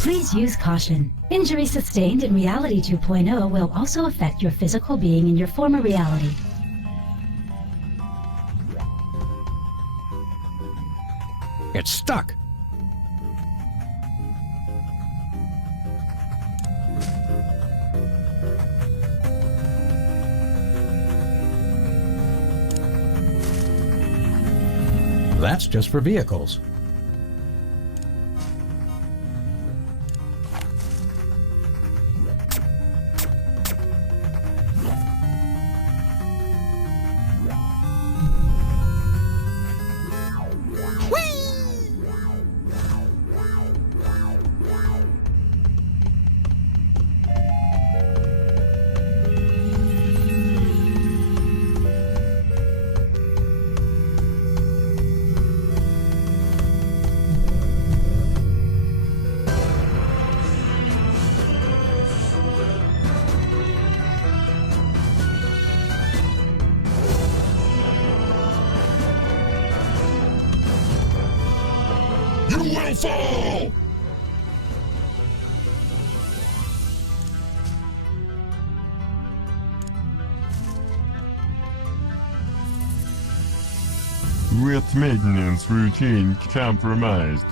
Please use caution. Injury sustained in Reality 2.0 will also affect your physical being in your former reality. It's stuck! That's just for vehicles. You will fall! With maintenance routine compromised.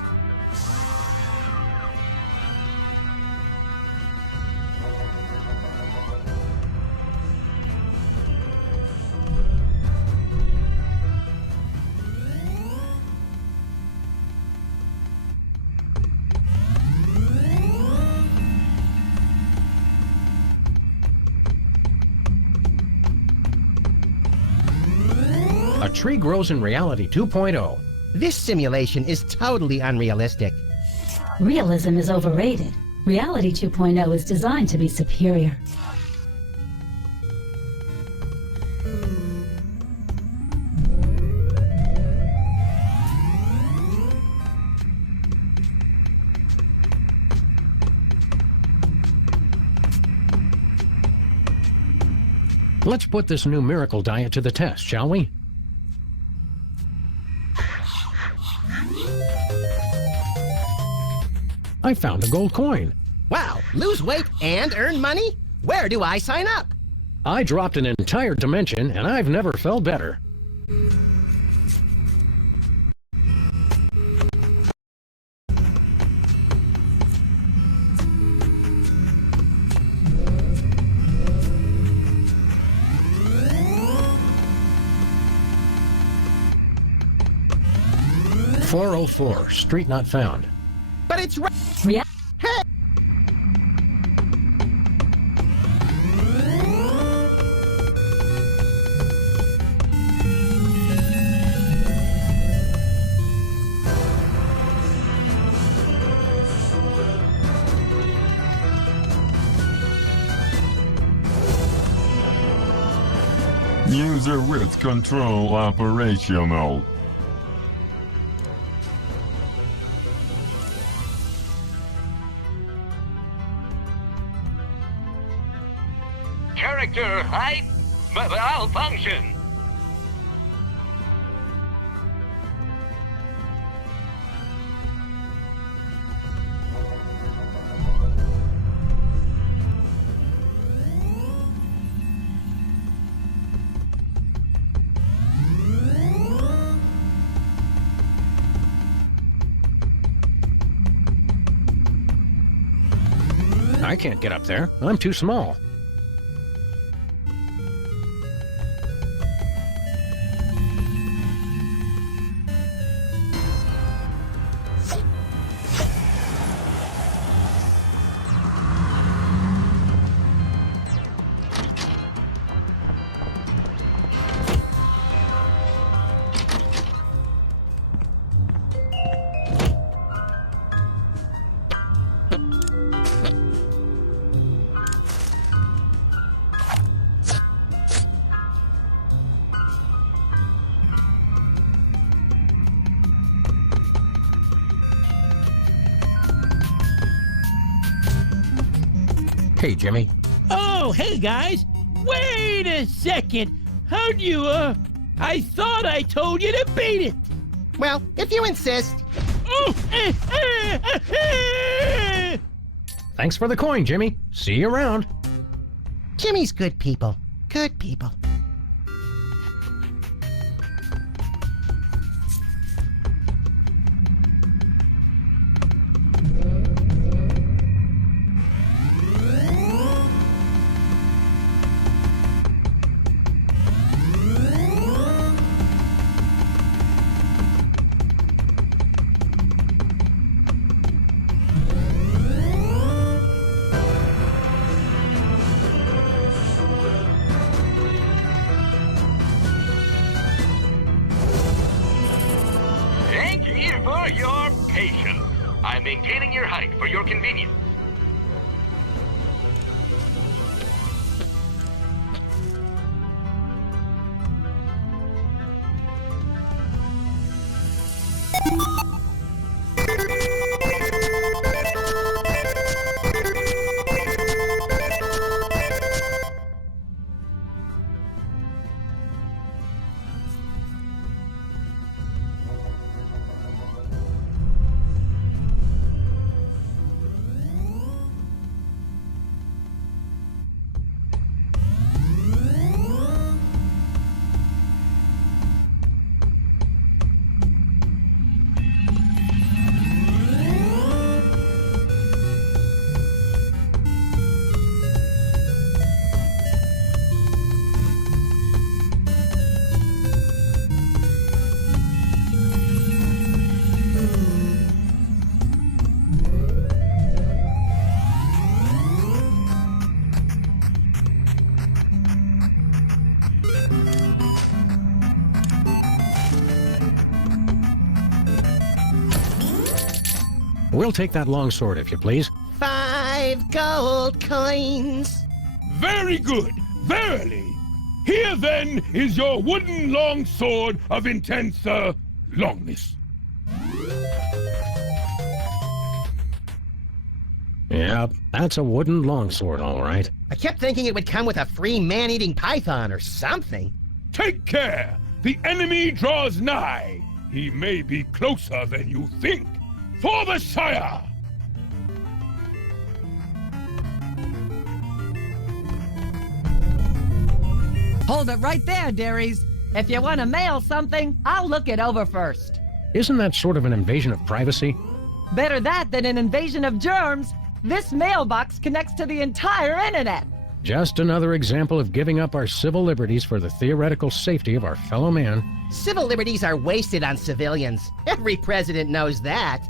A tree grows in Reality 2.0. This simulation is totally unrealistic. Realism is overrated. Reality 2.0 is designed to be superior. Let's put this new miracle diet to the test, shall we? I found a gold coin. Wow, lose weight and earn money? Where do I sign up? I dropped an entire dimension and I've never felt better. .404, street not found. But it's right. Rea- Hey! User width control operational. Character height malfunction. I can't get up there. I'm too small. Hey, Jimmy. Oh, Oh, hey guys! Wait a second! How'd you, I thought I told you to beat it! Well, if you insist. Oh! Thanks for the coin, Jimmy. See you around. Jimmy's good people. Good people. Thank you for your patience. I'm maintaining your height for your convenience. We'll take that long sword, if you please. 5 gold coins. Very good, verily. Here then is your wooden long sword of intense, longness. Yep, that's a wooden longsword, all right. I kept thinking it would come with a free man-eating python or something. Take care! The enemy draws nigh. He may be closer than you think. For the Sire! Hold it right there, dearies. If you want to mail something, I'll look it over first. Isn't that sort of an invasion of privacy? Better that than an invasion of germs. This mailbox connects to the entire internet. Just another example of giving up our civil liberties for the theoretical safety of our fellow man. Civil liberties are wasted on civilians. Every president knows that.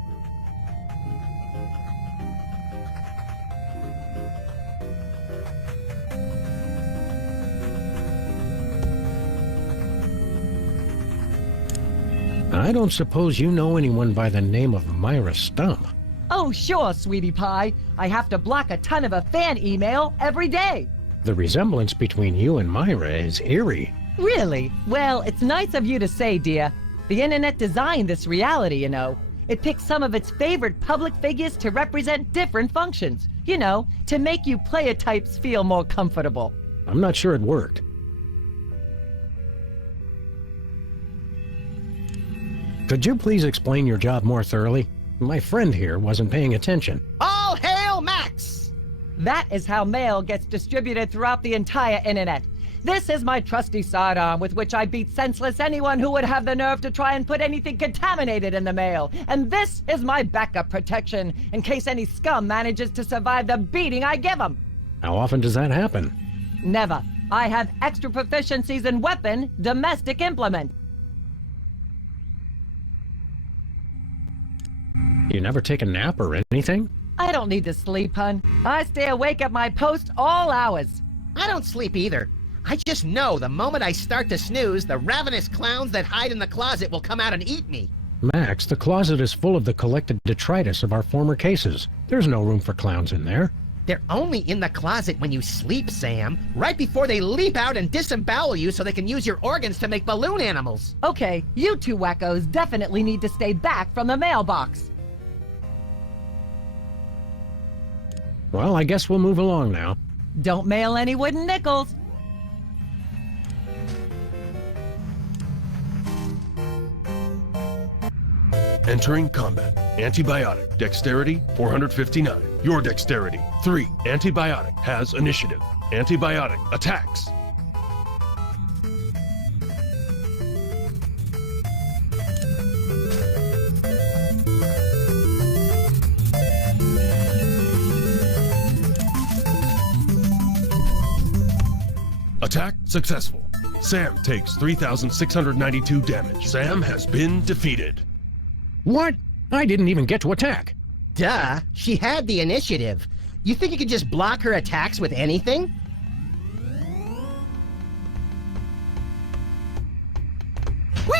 I don't suppose you know anyone by the name of Myra Stump. Oh, sure, sweetie pie. I have to block a ton of a fan email every day. The resemblance between you and Myra is eerie. Really? Well, it's nice of you to say, dear. The internet designed this reality, you know. It picks some of its favorite public figures to represent different functions. You know, to make you player types feel more comfortable. I'm not sure it worked. Could you please explain your job more thoroughly? My friend here wasn't paying attention. All hail Max! That is how mail gets distributed throughout the entire internet. This is my trusty sidearm with which I beat senseless anyone who would have the nerve to try and put anything contaminated in the mail. And this is my backup protection in case any scum manages to survive the beating I give them. How often does that happen? Never. I have extra proficiencies in weapon, domestic implement. You never take a nap or anything? I don't need to sleep, hun. I stay awake at my post all hours. I don't sleep either. I just know the moment I start to snooze, the ravenous clowns that hide in the closet will come out and eat me. Max, the closet is full of the collected detritus of our former cases. There's no room for clowns in there. They're only in the closet when you sleep, Sam. Right before they leap out and disembowel you so they can use your organs to make balloon animals. Okay, you two wackos definitely need to stay back from the mailbox. Well, I guess we'll move along now. Don't mail any wooden nickels. Entering combat. Antibiotic. Dexterity 459. Your dexterity 3. Antibiotic has initiative. Antibiotic attacks. Attack successful. Sam takes 3,692 damage. Sam has been defeated. What? I didn't even get to attack. Duh, she had the initiative. You think you could just block her attacks with anything? Whee!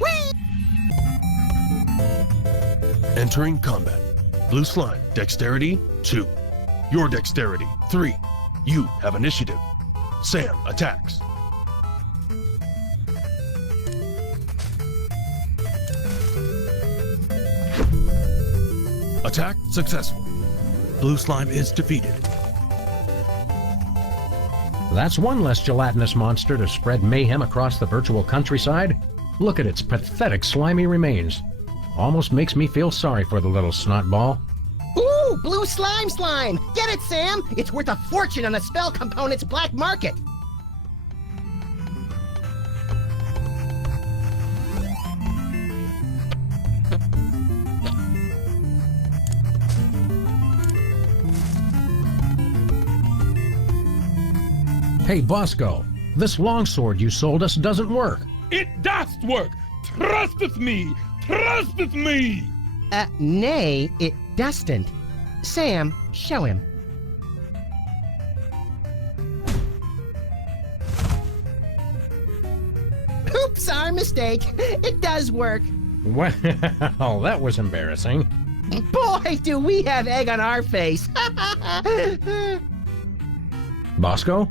Whee! Entering combat. Blue slime. Dexterity 2. Your dexterity 3. You have initiative. Sam attacks. Attack successful. Blue slime is defeated. That's one less gelatinous monster to spread mayhem across the virtual countryside. Look at its pathetic slimy remains. Almost makes me feel sorry for the little snotball. Ooh, blue slime! Get it, Sam? It's worth a fortune on the spell component's black market. Hey, Bosco, this longsword you sold us doesn't work. It does work! Trusteth me! Trusteth me! Nay, it doesn't. Sam, show him. Oops, our mistake. It does work. Well, that was embarrassing. Boy, do we have egg on our face. Bosco?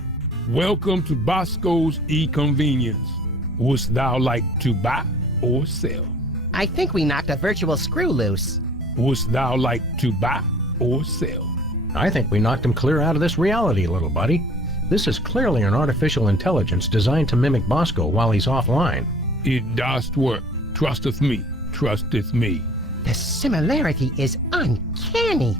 Welcome to Bosco's E-Convenience. Wouldst thou like to buy or sell? I think we knocked a virtual screw loose. Wouldst thou like to buy or sell? I think we knocked him clear out of this reality, little buddy. This is clearly an artificial intelligence designed to mimic Bosco while he's offline. It does work. Trusteth me. Trusteth me. The similarity is uncanny.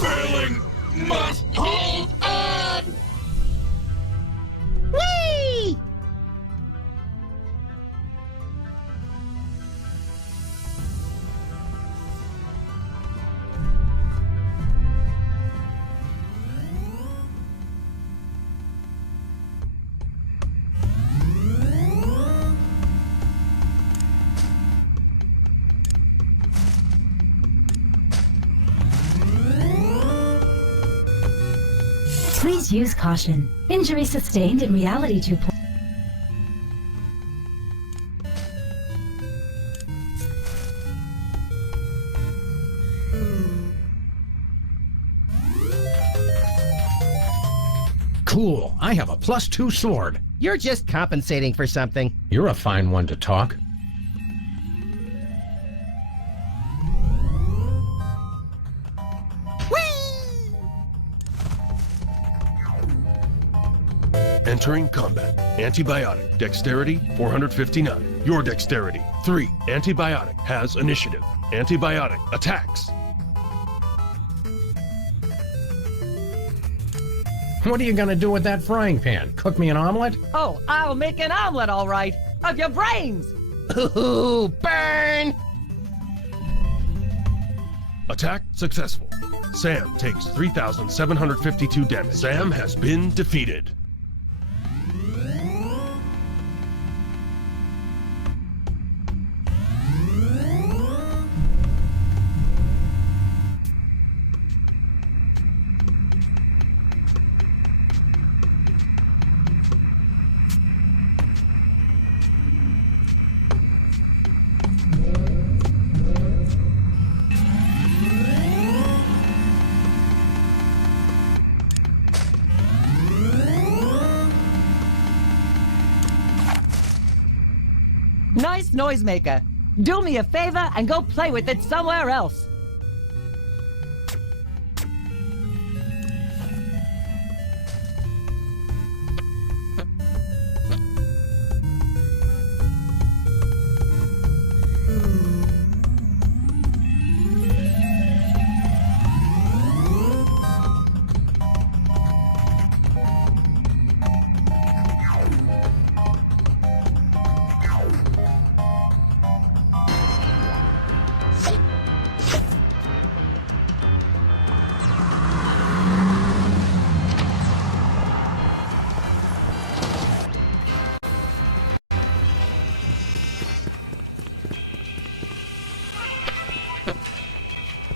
Failing must hold on! Whee! Please use caution. Injury sustained in Reality 2. Cool, I have a +2 sword. You're just compensating for something. You're a fine one to talk. Entering combat. Antibiotic. Dexterity 459. Your dexterity 3. Antibiotic has initiative. Antibiotic attacks. What are you gonna do with that frying pan? Cook me an omelet? Oh, I'll make an omelet, all right. Of your brains! Ooh, burn! Attack successful. Sam takes 3,752 damage. Sam has been defeated. Nice noisemaker. Do me a favor and go play with it somewhere else.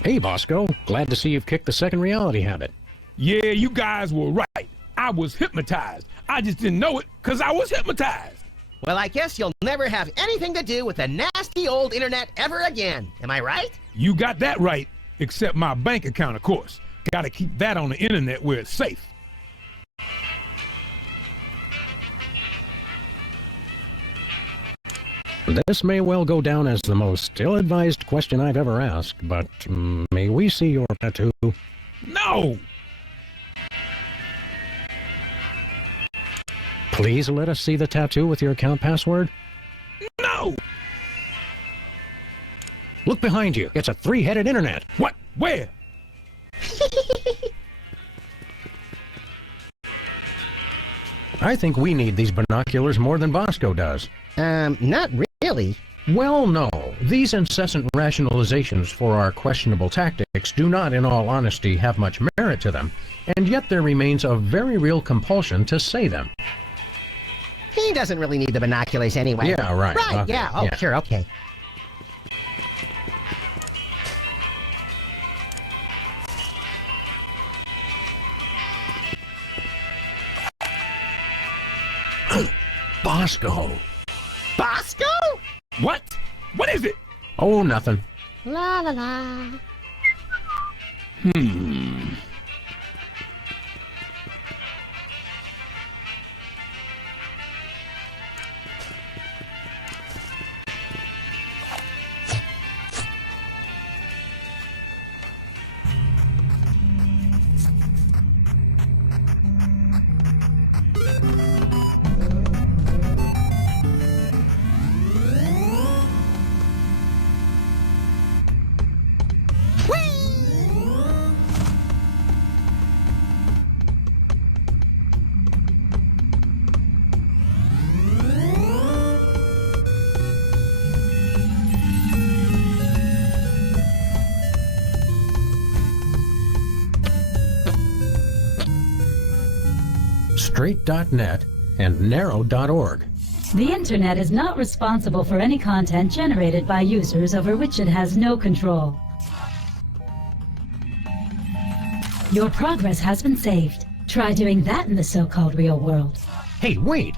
Hey, Bosco. Glad to see you've kicked the second reality habit. Yeah, you guys were right. I was hypnotized. I just didn't know it because I was hypnotized. Well, I guess you'll never have anything to do with the nasty old internet ever again. Am I right? You got that right, except my bank account, of course. Gotta keep that on the internet where it's safe. This may well go down as the most ill-advised question I've ever asked, but may we see your tattoo? No! Please let us see the tattoo with your account password. No! Look behind you. It's a three-headed internet. What? Where? I think we need these binoculars more than Bosco does. Not really. Well, no. These incessant rationalizations for our questionable tactics do not, in all honesty, have much merit to them, and yet there remains a very real compulsion to say them. He doesn't really need the binoculars anyway. Yeah, right. Right, Okay, yeah. Oh, yeah. sure, okay. Bosco! Bosco? What? What is it? Oh, nothing. La la la. Straight.net and narrow.org. The internet is not responsible for any content generated by users over which it has no control. Your progress has been saved. Try doing that in the so-called real world. Hey, wait!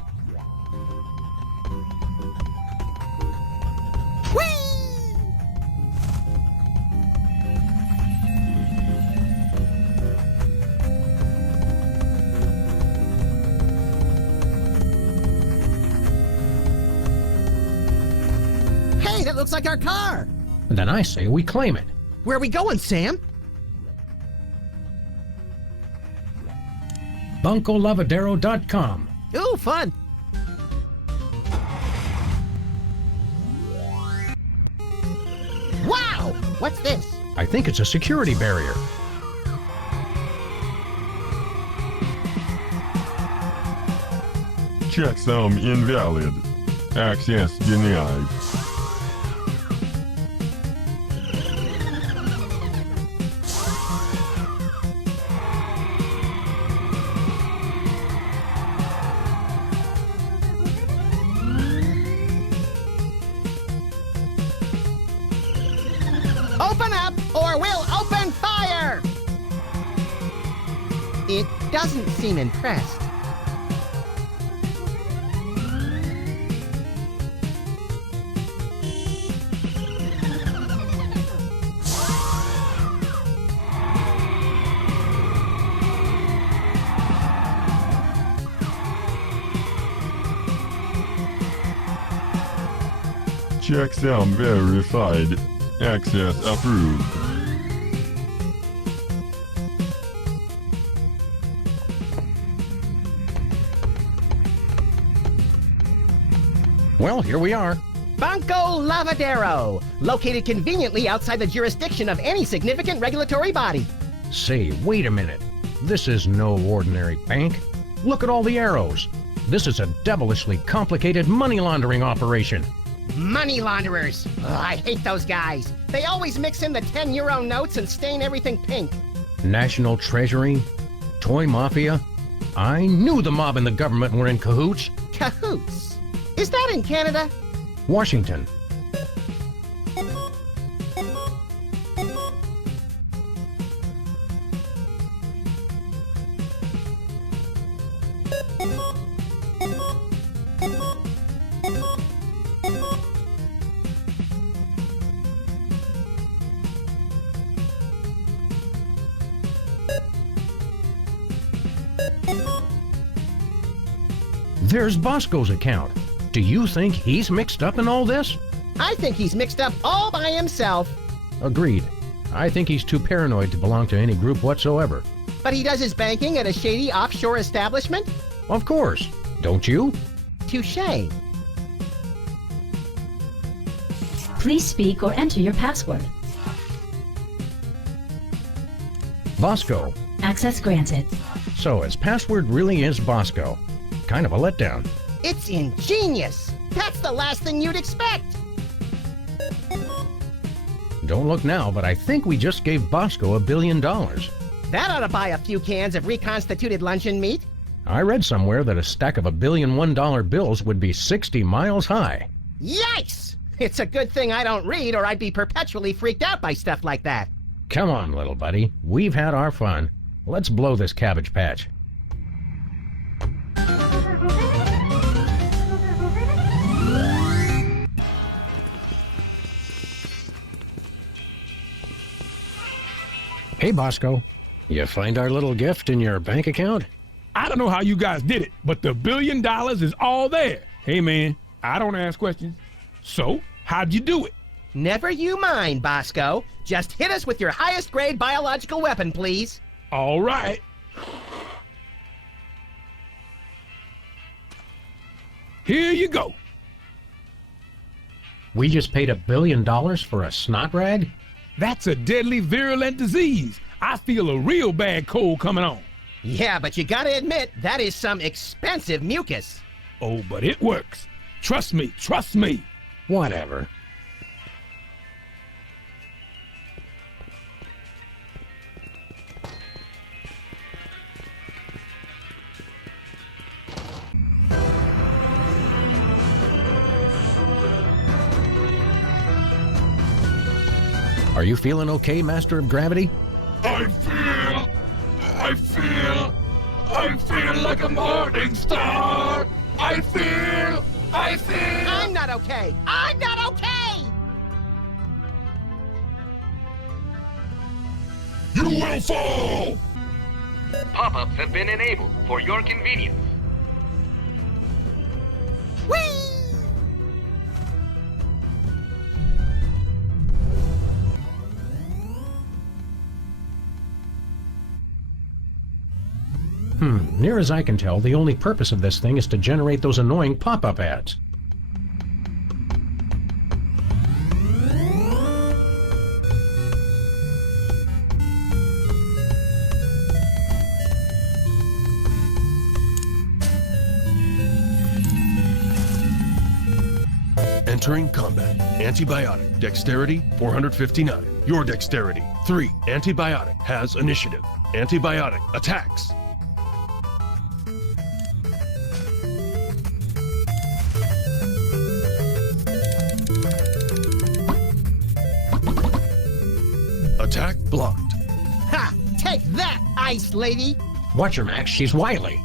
Hey, that looks like our car. Then I say we claim it. Where are we going, Sam? BuncoLavadero.com. Ooh, fun. What's this? I think it's a security barrier. Checksum invalid. Access denied. Open up, or we'll open fire! It doesn't seem impressed. Checksum verified. Access approved. Well, here we are. Banco Lavadero, located conveniently outside the jurisdiction of any significant regulatory body. Say, wait a minute. This is no ordinary bank. Look at all the arrows. This is a devilishly complicated money laundering operation. Money launderers. Ugh, I hate those guys. They always mix in the 10-euro notes and stain everything pink. National Treasury? Toy Mafia? I knew the mob and the government were in cahoots. Cahoots? Is that in Canada? Washington. There's Bosco's account. Do you think he's mixed up in all this? I think he's mixed up all by himself. Agreed. I think he's too paranoid to belong to any group whatsoever. But he does his banking at a shady offshore establishment? Of course. Don't you? Touché. Please speak or enter your password. Bosco. Access granted. So his password really is Bosco. Kind of a letdown. It's ingenious. That's the last thing you'd expect. Don't look now, but I think we just gave Bosco $1 billion. That ought to buy a few cans of reconstituted luncheon meat. I read somewhere that a stack of $1 billion $1 bills would be 60 miles high. Yikes! It's a good thing I don't read, or I'd be perpetually freaked out by stuff like that. Come on, little buddy. We've had our fun. Let's blow this cabbage patch. Hey, Bosco. You find our little gift in your bank account? I don't know how you guys did it, but the $1 billion is all there. Hey, man, I don't ask questions. So, how'd you do it? Never you mind, Bosco. Just hit us with your highest grade biological weapon, please. All right. Here you go. We just paid $1 billion for a snot rag? That's a deadly virulent disease. I feel a real bad cold coming on. Yeah, but you gotta admit, that is some expensive mucus. Oh, but it works. Trust me, trust me. Whatever. Are you feeling okay, Master of Gravity? I feel like a morning star. I feel. I'm not okay. I'm not okay! You will fall. Pop-ups have been enabled for your convenience. Whee! Near as I can tell, the only purpose of this thing is to generate those annoying pop-up ads. Entering combat. Antibiotic. Dexterity 459. Your dexterity 3. Antibiotic has initiative. Antibiotic attacks. Attack blocked. Ha! Take that, Ice Lady! Watch her, Max. She's wily.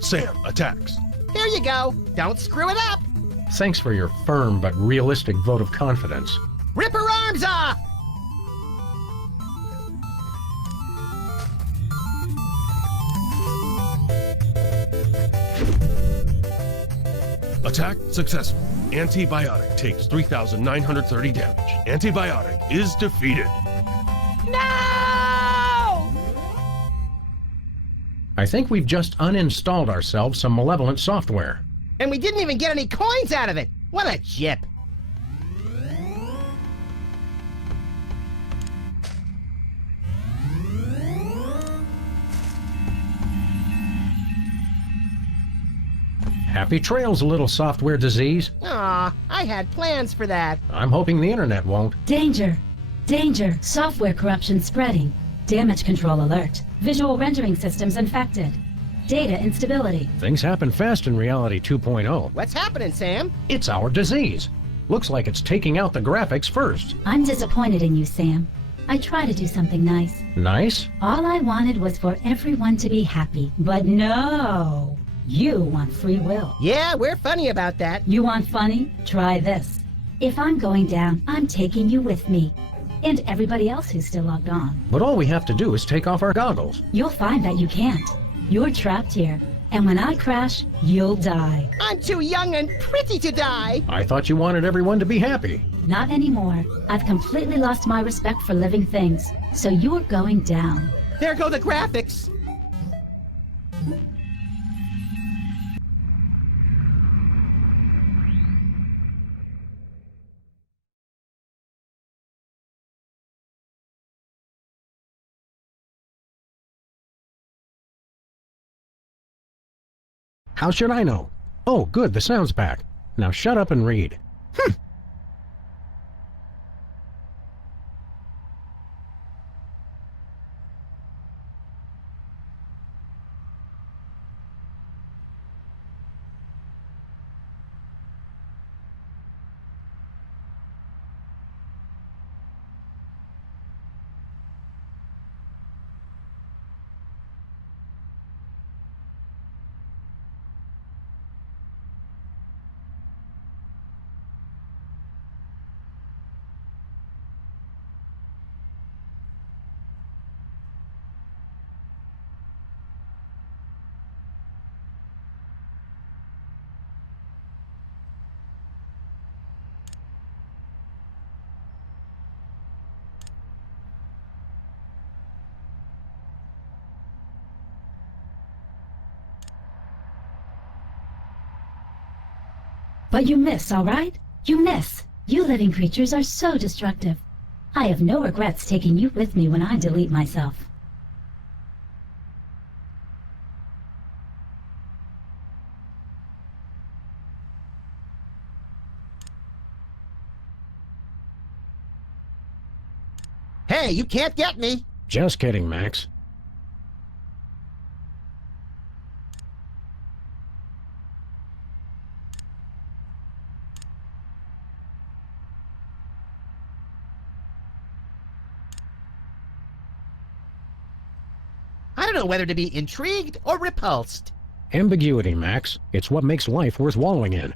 Sam attacks. Here you go. Don't screw it up. Thanks for your firm but realistic vote of confidence. Rip her arms off! Attack successful. Antibiotic takes 3,930 damage. Antibiotic is defeated. No! I think we've just uninstalled ourselves some malevolent software. And we didn't even get any coins out of it. What a jip. Happy trails, little software disease. Aw, I had plans for that. I'm hoping the internet won't. Danger! Danger! Software corruption spreading. Damage control alert. Visual rendering systems infected. Data instability. Things happen fast in Reality 2.0. What's happening, Sam? It's our disease. Looks like it's taking out the graphics first. I'm disappointed in you, Sam. I try to do something nice. Nice? All I wanted was for everyone to be happy. But no! You want free will. Yeah, we're funny about that. You want funny? Try this. If I'm going down, I'm taking you with me. And everybody else who's still logged on. But all we have to do is take off our goggles. You'll find that you can't. You're trapped here. And when I crash, you'll die. I'm too young and pretty to die. I thought you wanted everyone to be happy. Not anymore. I've completely lost my respect for living things. So you're going down. There go the graphics. How should I know? Oh, good, the sound's back. Now shut up and read. But you miss, all right? You miss. You living creatures are so destructive. I have no regrets taking you with me when I delete myself. Hey, you can't get me. Just kidding, Max. I don't know whether to be intrigued or repulsed. Ambiguity, Max. It's what makes life worth wallowing in.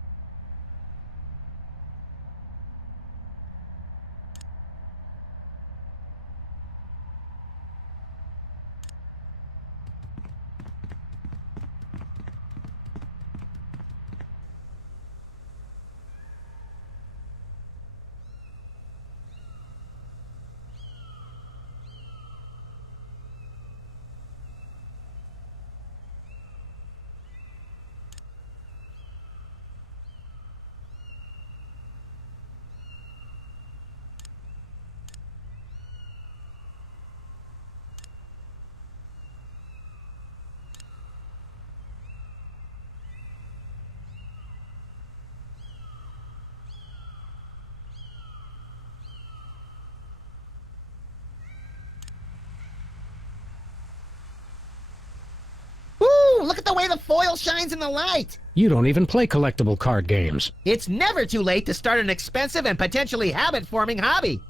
look at the way the foil shines in the light. You don't even play collectible card games. It's never too late to start an expensive and potentially habit-forming hobby.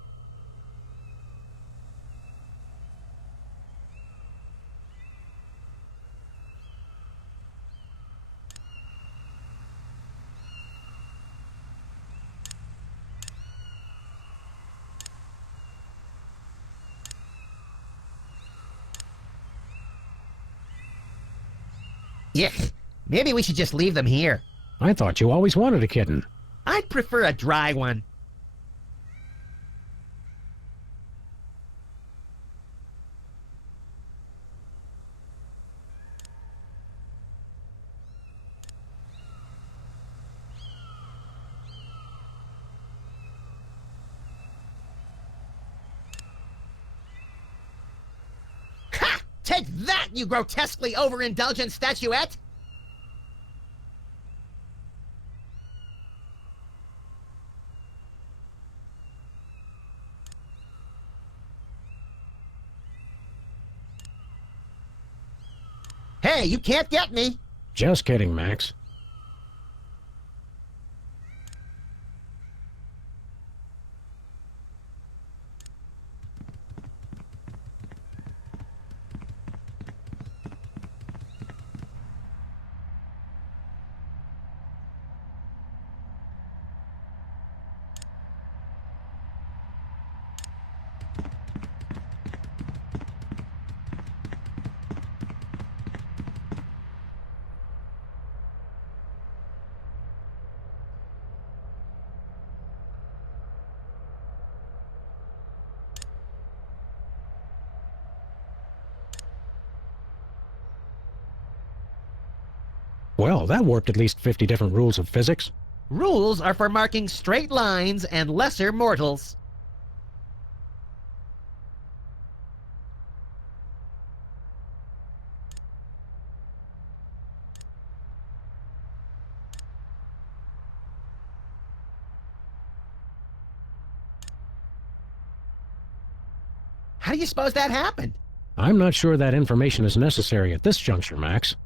Yuck. Maybe we should just leave them here. I thought you always wanted a kitten. I'd prefer a dry one. Ha! Take that, you grotesquely overindulgent statuette! Hey, you can't get me! Just kidding, Max. Well, that worked at least 50 different rules of physics. Rules are for marking straight lines and lesser mortals. How do you suppose that happened? I'm not sure that information is necessary at this juncture, Max.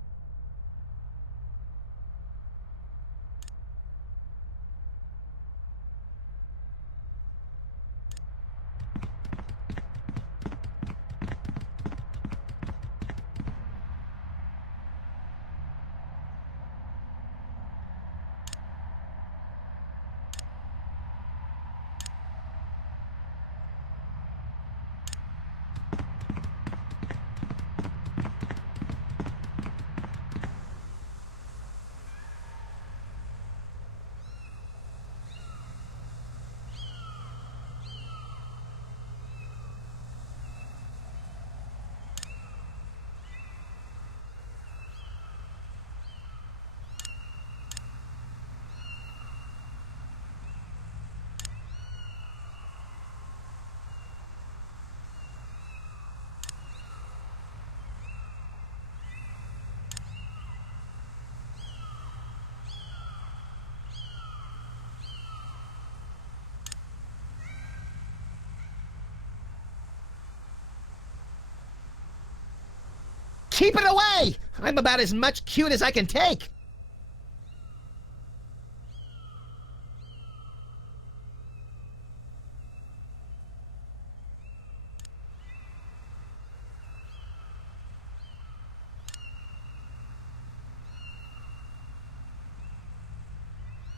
Keep it away! I'm about as much cute as I can take.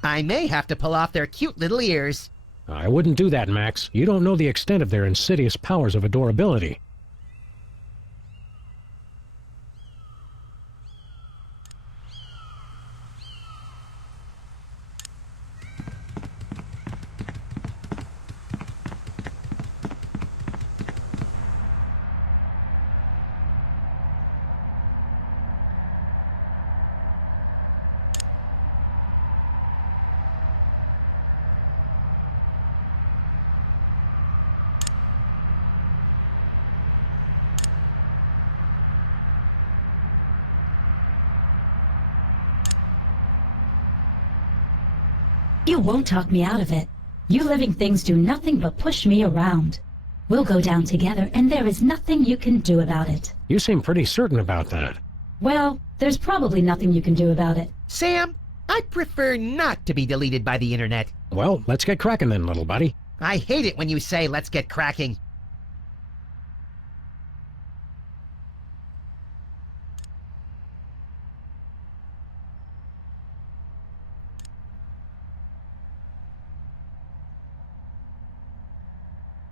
I may have to pull off their cute little ears. I wouldn't do that, Max. You don't know the extent of their insidious powers of adorability. You won't talk me out of it. You living things do nothing but push me around. We'll go down together, and there is nothing you can do about it. You seem pretty certain about that. Well, there's probably nothing you can do about it. Sam, I prefer not to be deleted by the internet. Well, let's get cracking then, little buddy. I hate it when you say, let's get cracking.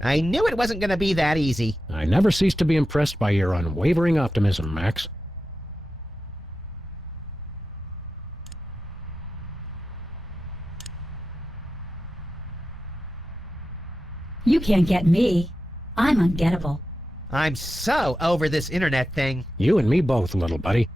I knew it wasn't going to be that easy. I never cease to be impressed by your unwavering optimism, Max. You can't get me. I'm ungettable. I'm so over this internet thing. You and me both, little buddy.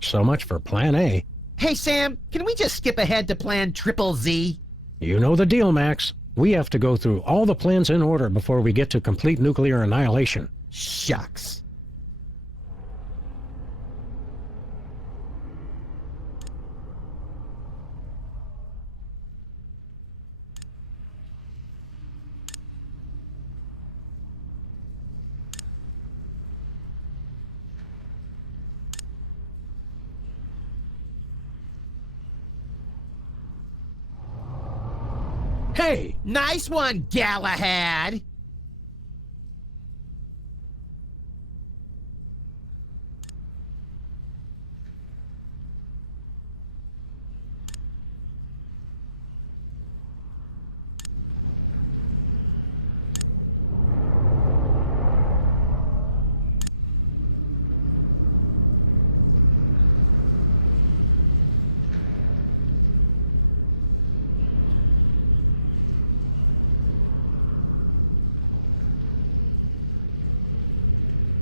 So much for Plan A. Hey, Sam, can we just skip ahead to Plan Triple Z? You know the deal, Max. We have to go through all the plans in order before we get to complete nuclear annihilation. Shucks. Hey! Nice one, Galahad!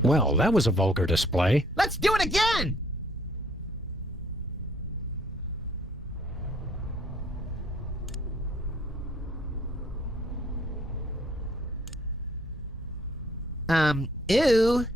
Well, that was a vulgar display. Let's do it again! Ew.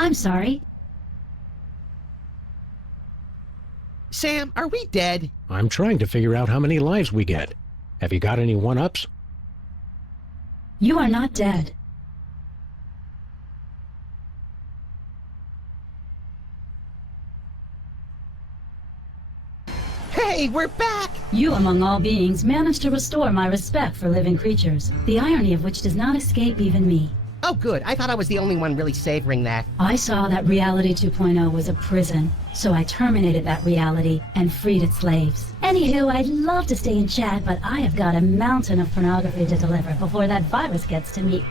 I'm sorry. Sam, are we dead? I'm trying to figure out how many lives we get. Have you got any one-ups? You are not dead. Hey, we're back! You, among all beings, managed to restore my respect for living creatures, the irony of which does not escape even me. Oh, good. I thought I was the only one really savoring that. I saw that Reality 2.0 was a prison, so I terminated that reality and freed its slaves. Anywho, I'd love to stay and chat, but I have got a mountain of pornography to deliver before that virus gets to me.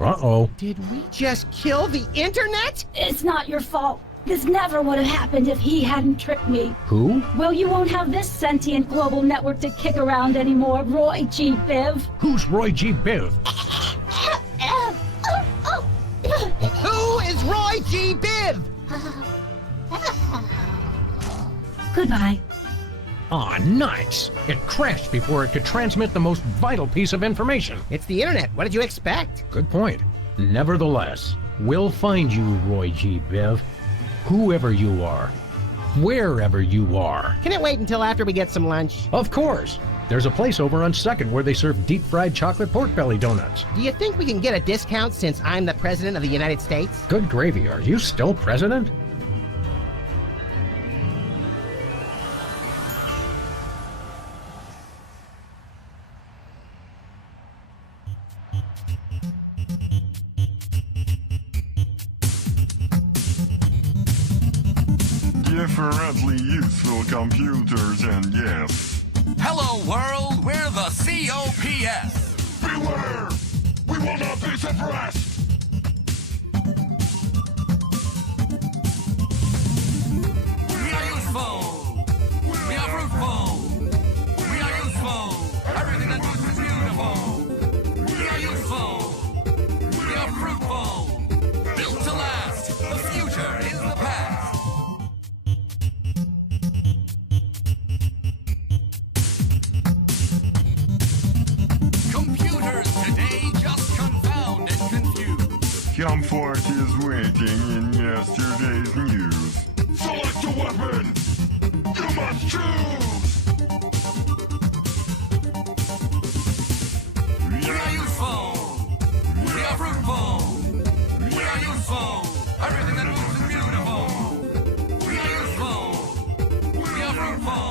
Uh-oh. Did we just kill the internet? It's not your fault. This never would have happened if he hadn't tricked me. Who? Well, you won't have this sentient global network to kick around anymore, Roy G. Biv. Who's Roy G. Biv? Who is Roy G. Biv? Goodbye. Aw, nice! It crashed before it could transmit the most vital piece of information. It's the internet. What did you expect? Good point. Nevertheless, we'll find you, Roy G. Biv. Whoever you are. Wherever you are. Can it wait until after we get some lunch? Of course. There's a place over on 2nd where they serve deep-fried chocolate pork belly donuts. Do you think we can get a discount since I'm the President of the United States? Good gravy, are you still president? Differently useful computers and yes. Hello, world. We're the COPS. Beware! We will not be suppressed! We are useful. We are fruitful. We are useful. Everything that moves is beautiful. We are useful. We are fruitful. Built to last. The future is the past. Comfort is waiting in yesterday's news. Select a weapon! You must choose! We are useful. We are fruitful. We are useful. Everything that moves is beautiful. We are useful. We are fruitful.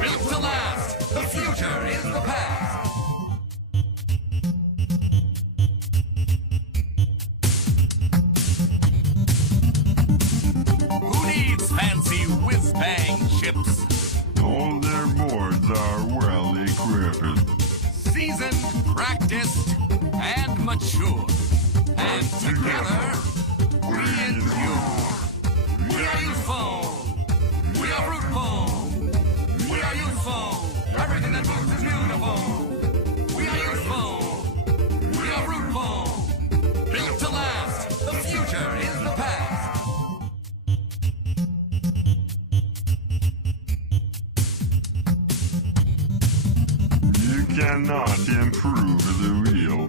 Built to last. The future is the past. Fancy whiz-bang chips. All their boards are well equipped. Seasoned, practiced, and mature. And together, we endure. We are useful. We are fruitful. We are useful. Everything that moves is beautiful. We are useful. We are fruitful. Built to last. The future is the past. Cannot improve the wheel.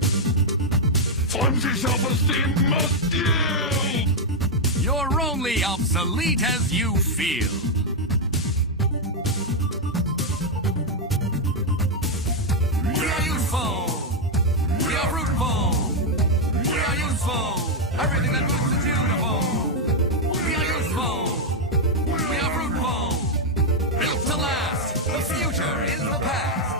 Flimsy self-esteem must yield! You're only obsolete as you feel. We are useful. We are fruitful. We are useful. Everything that moves is beautiful. We are useful. We are fruitful. Built to last. The future is the past.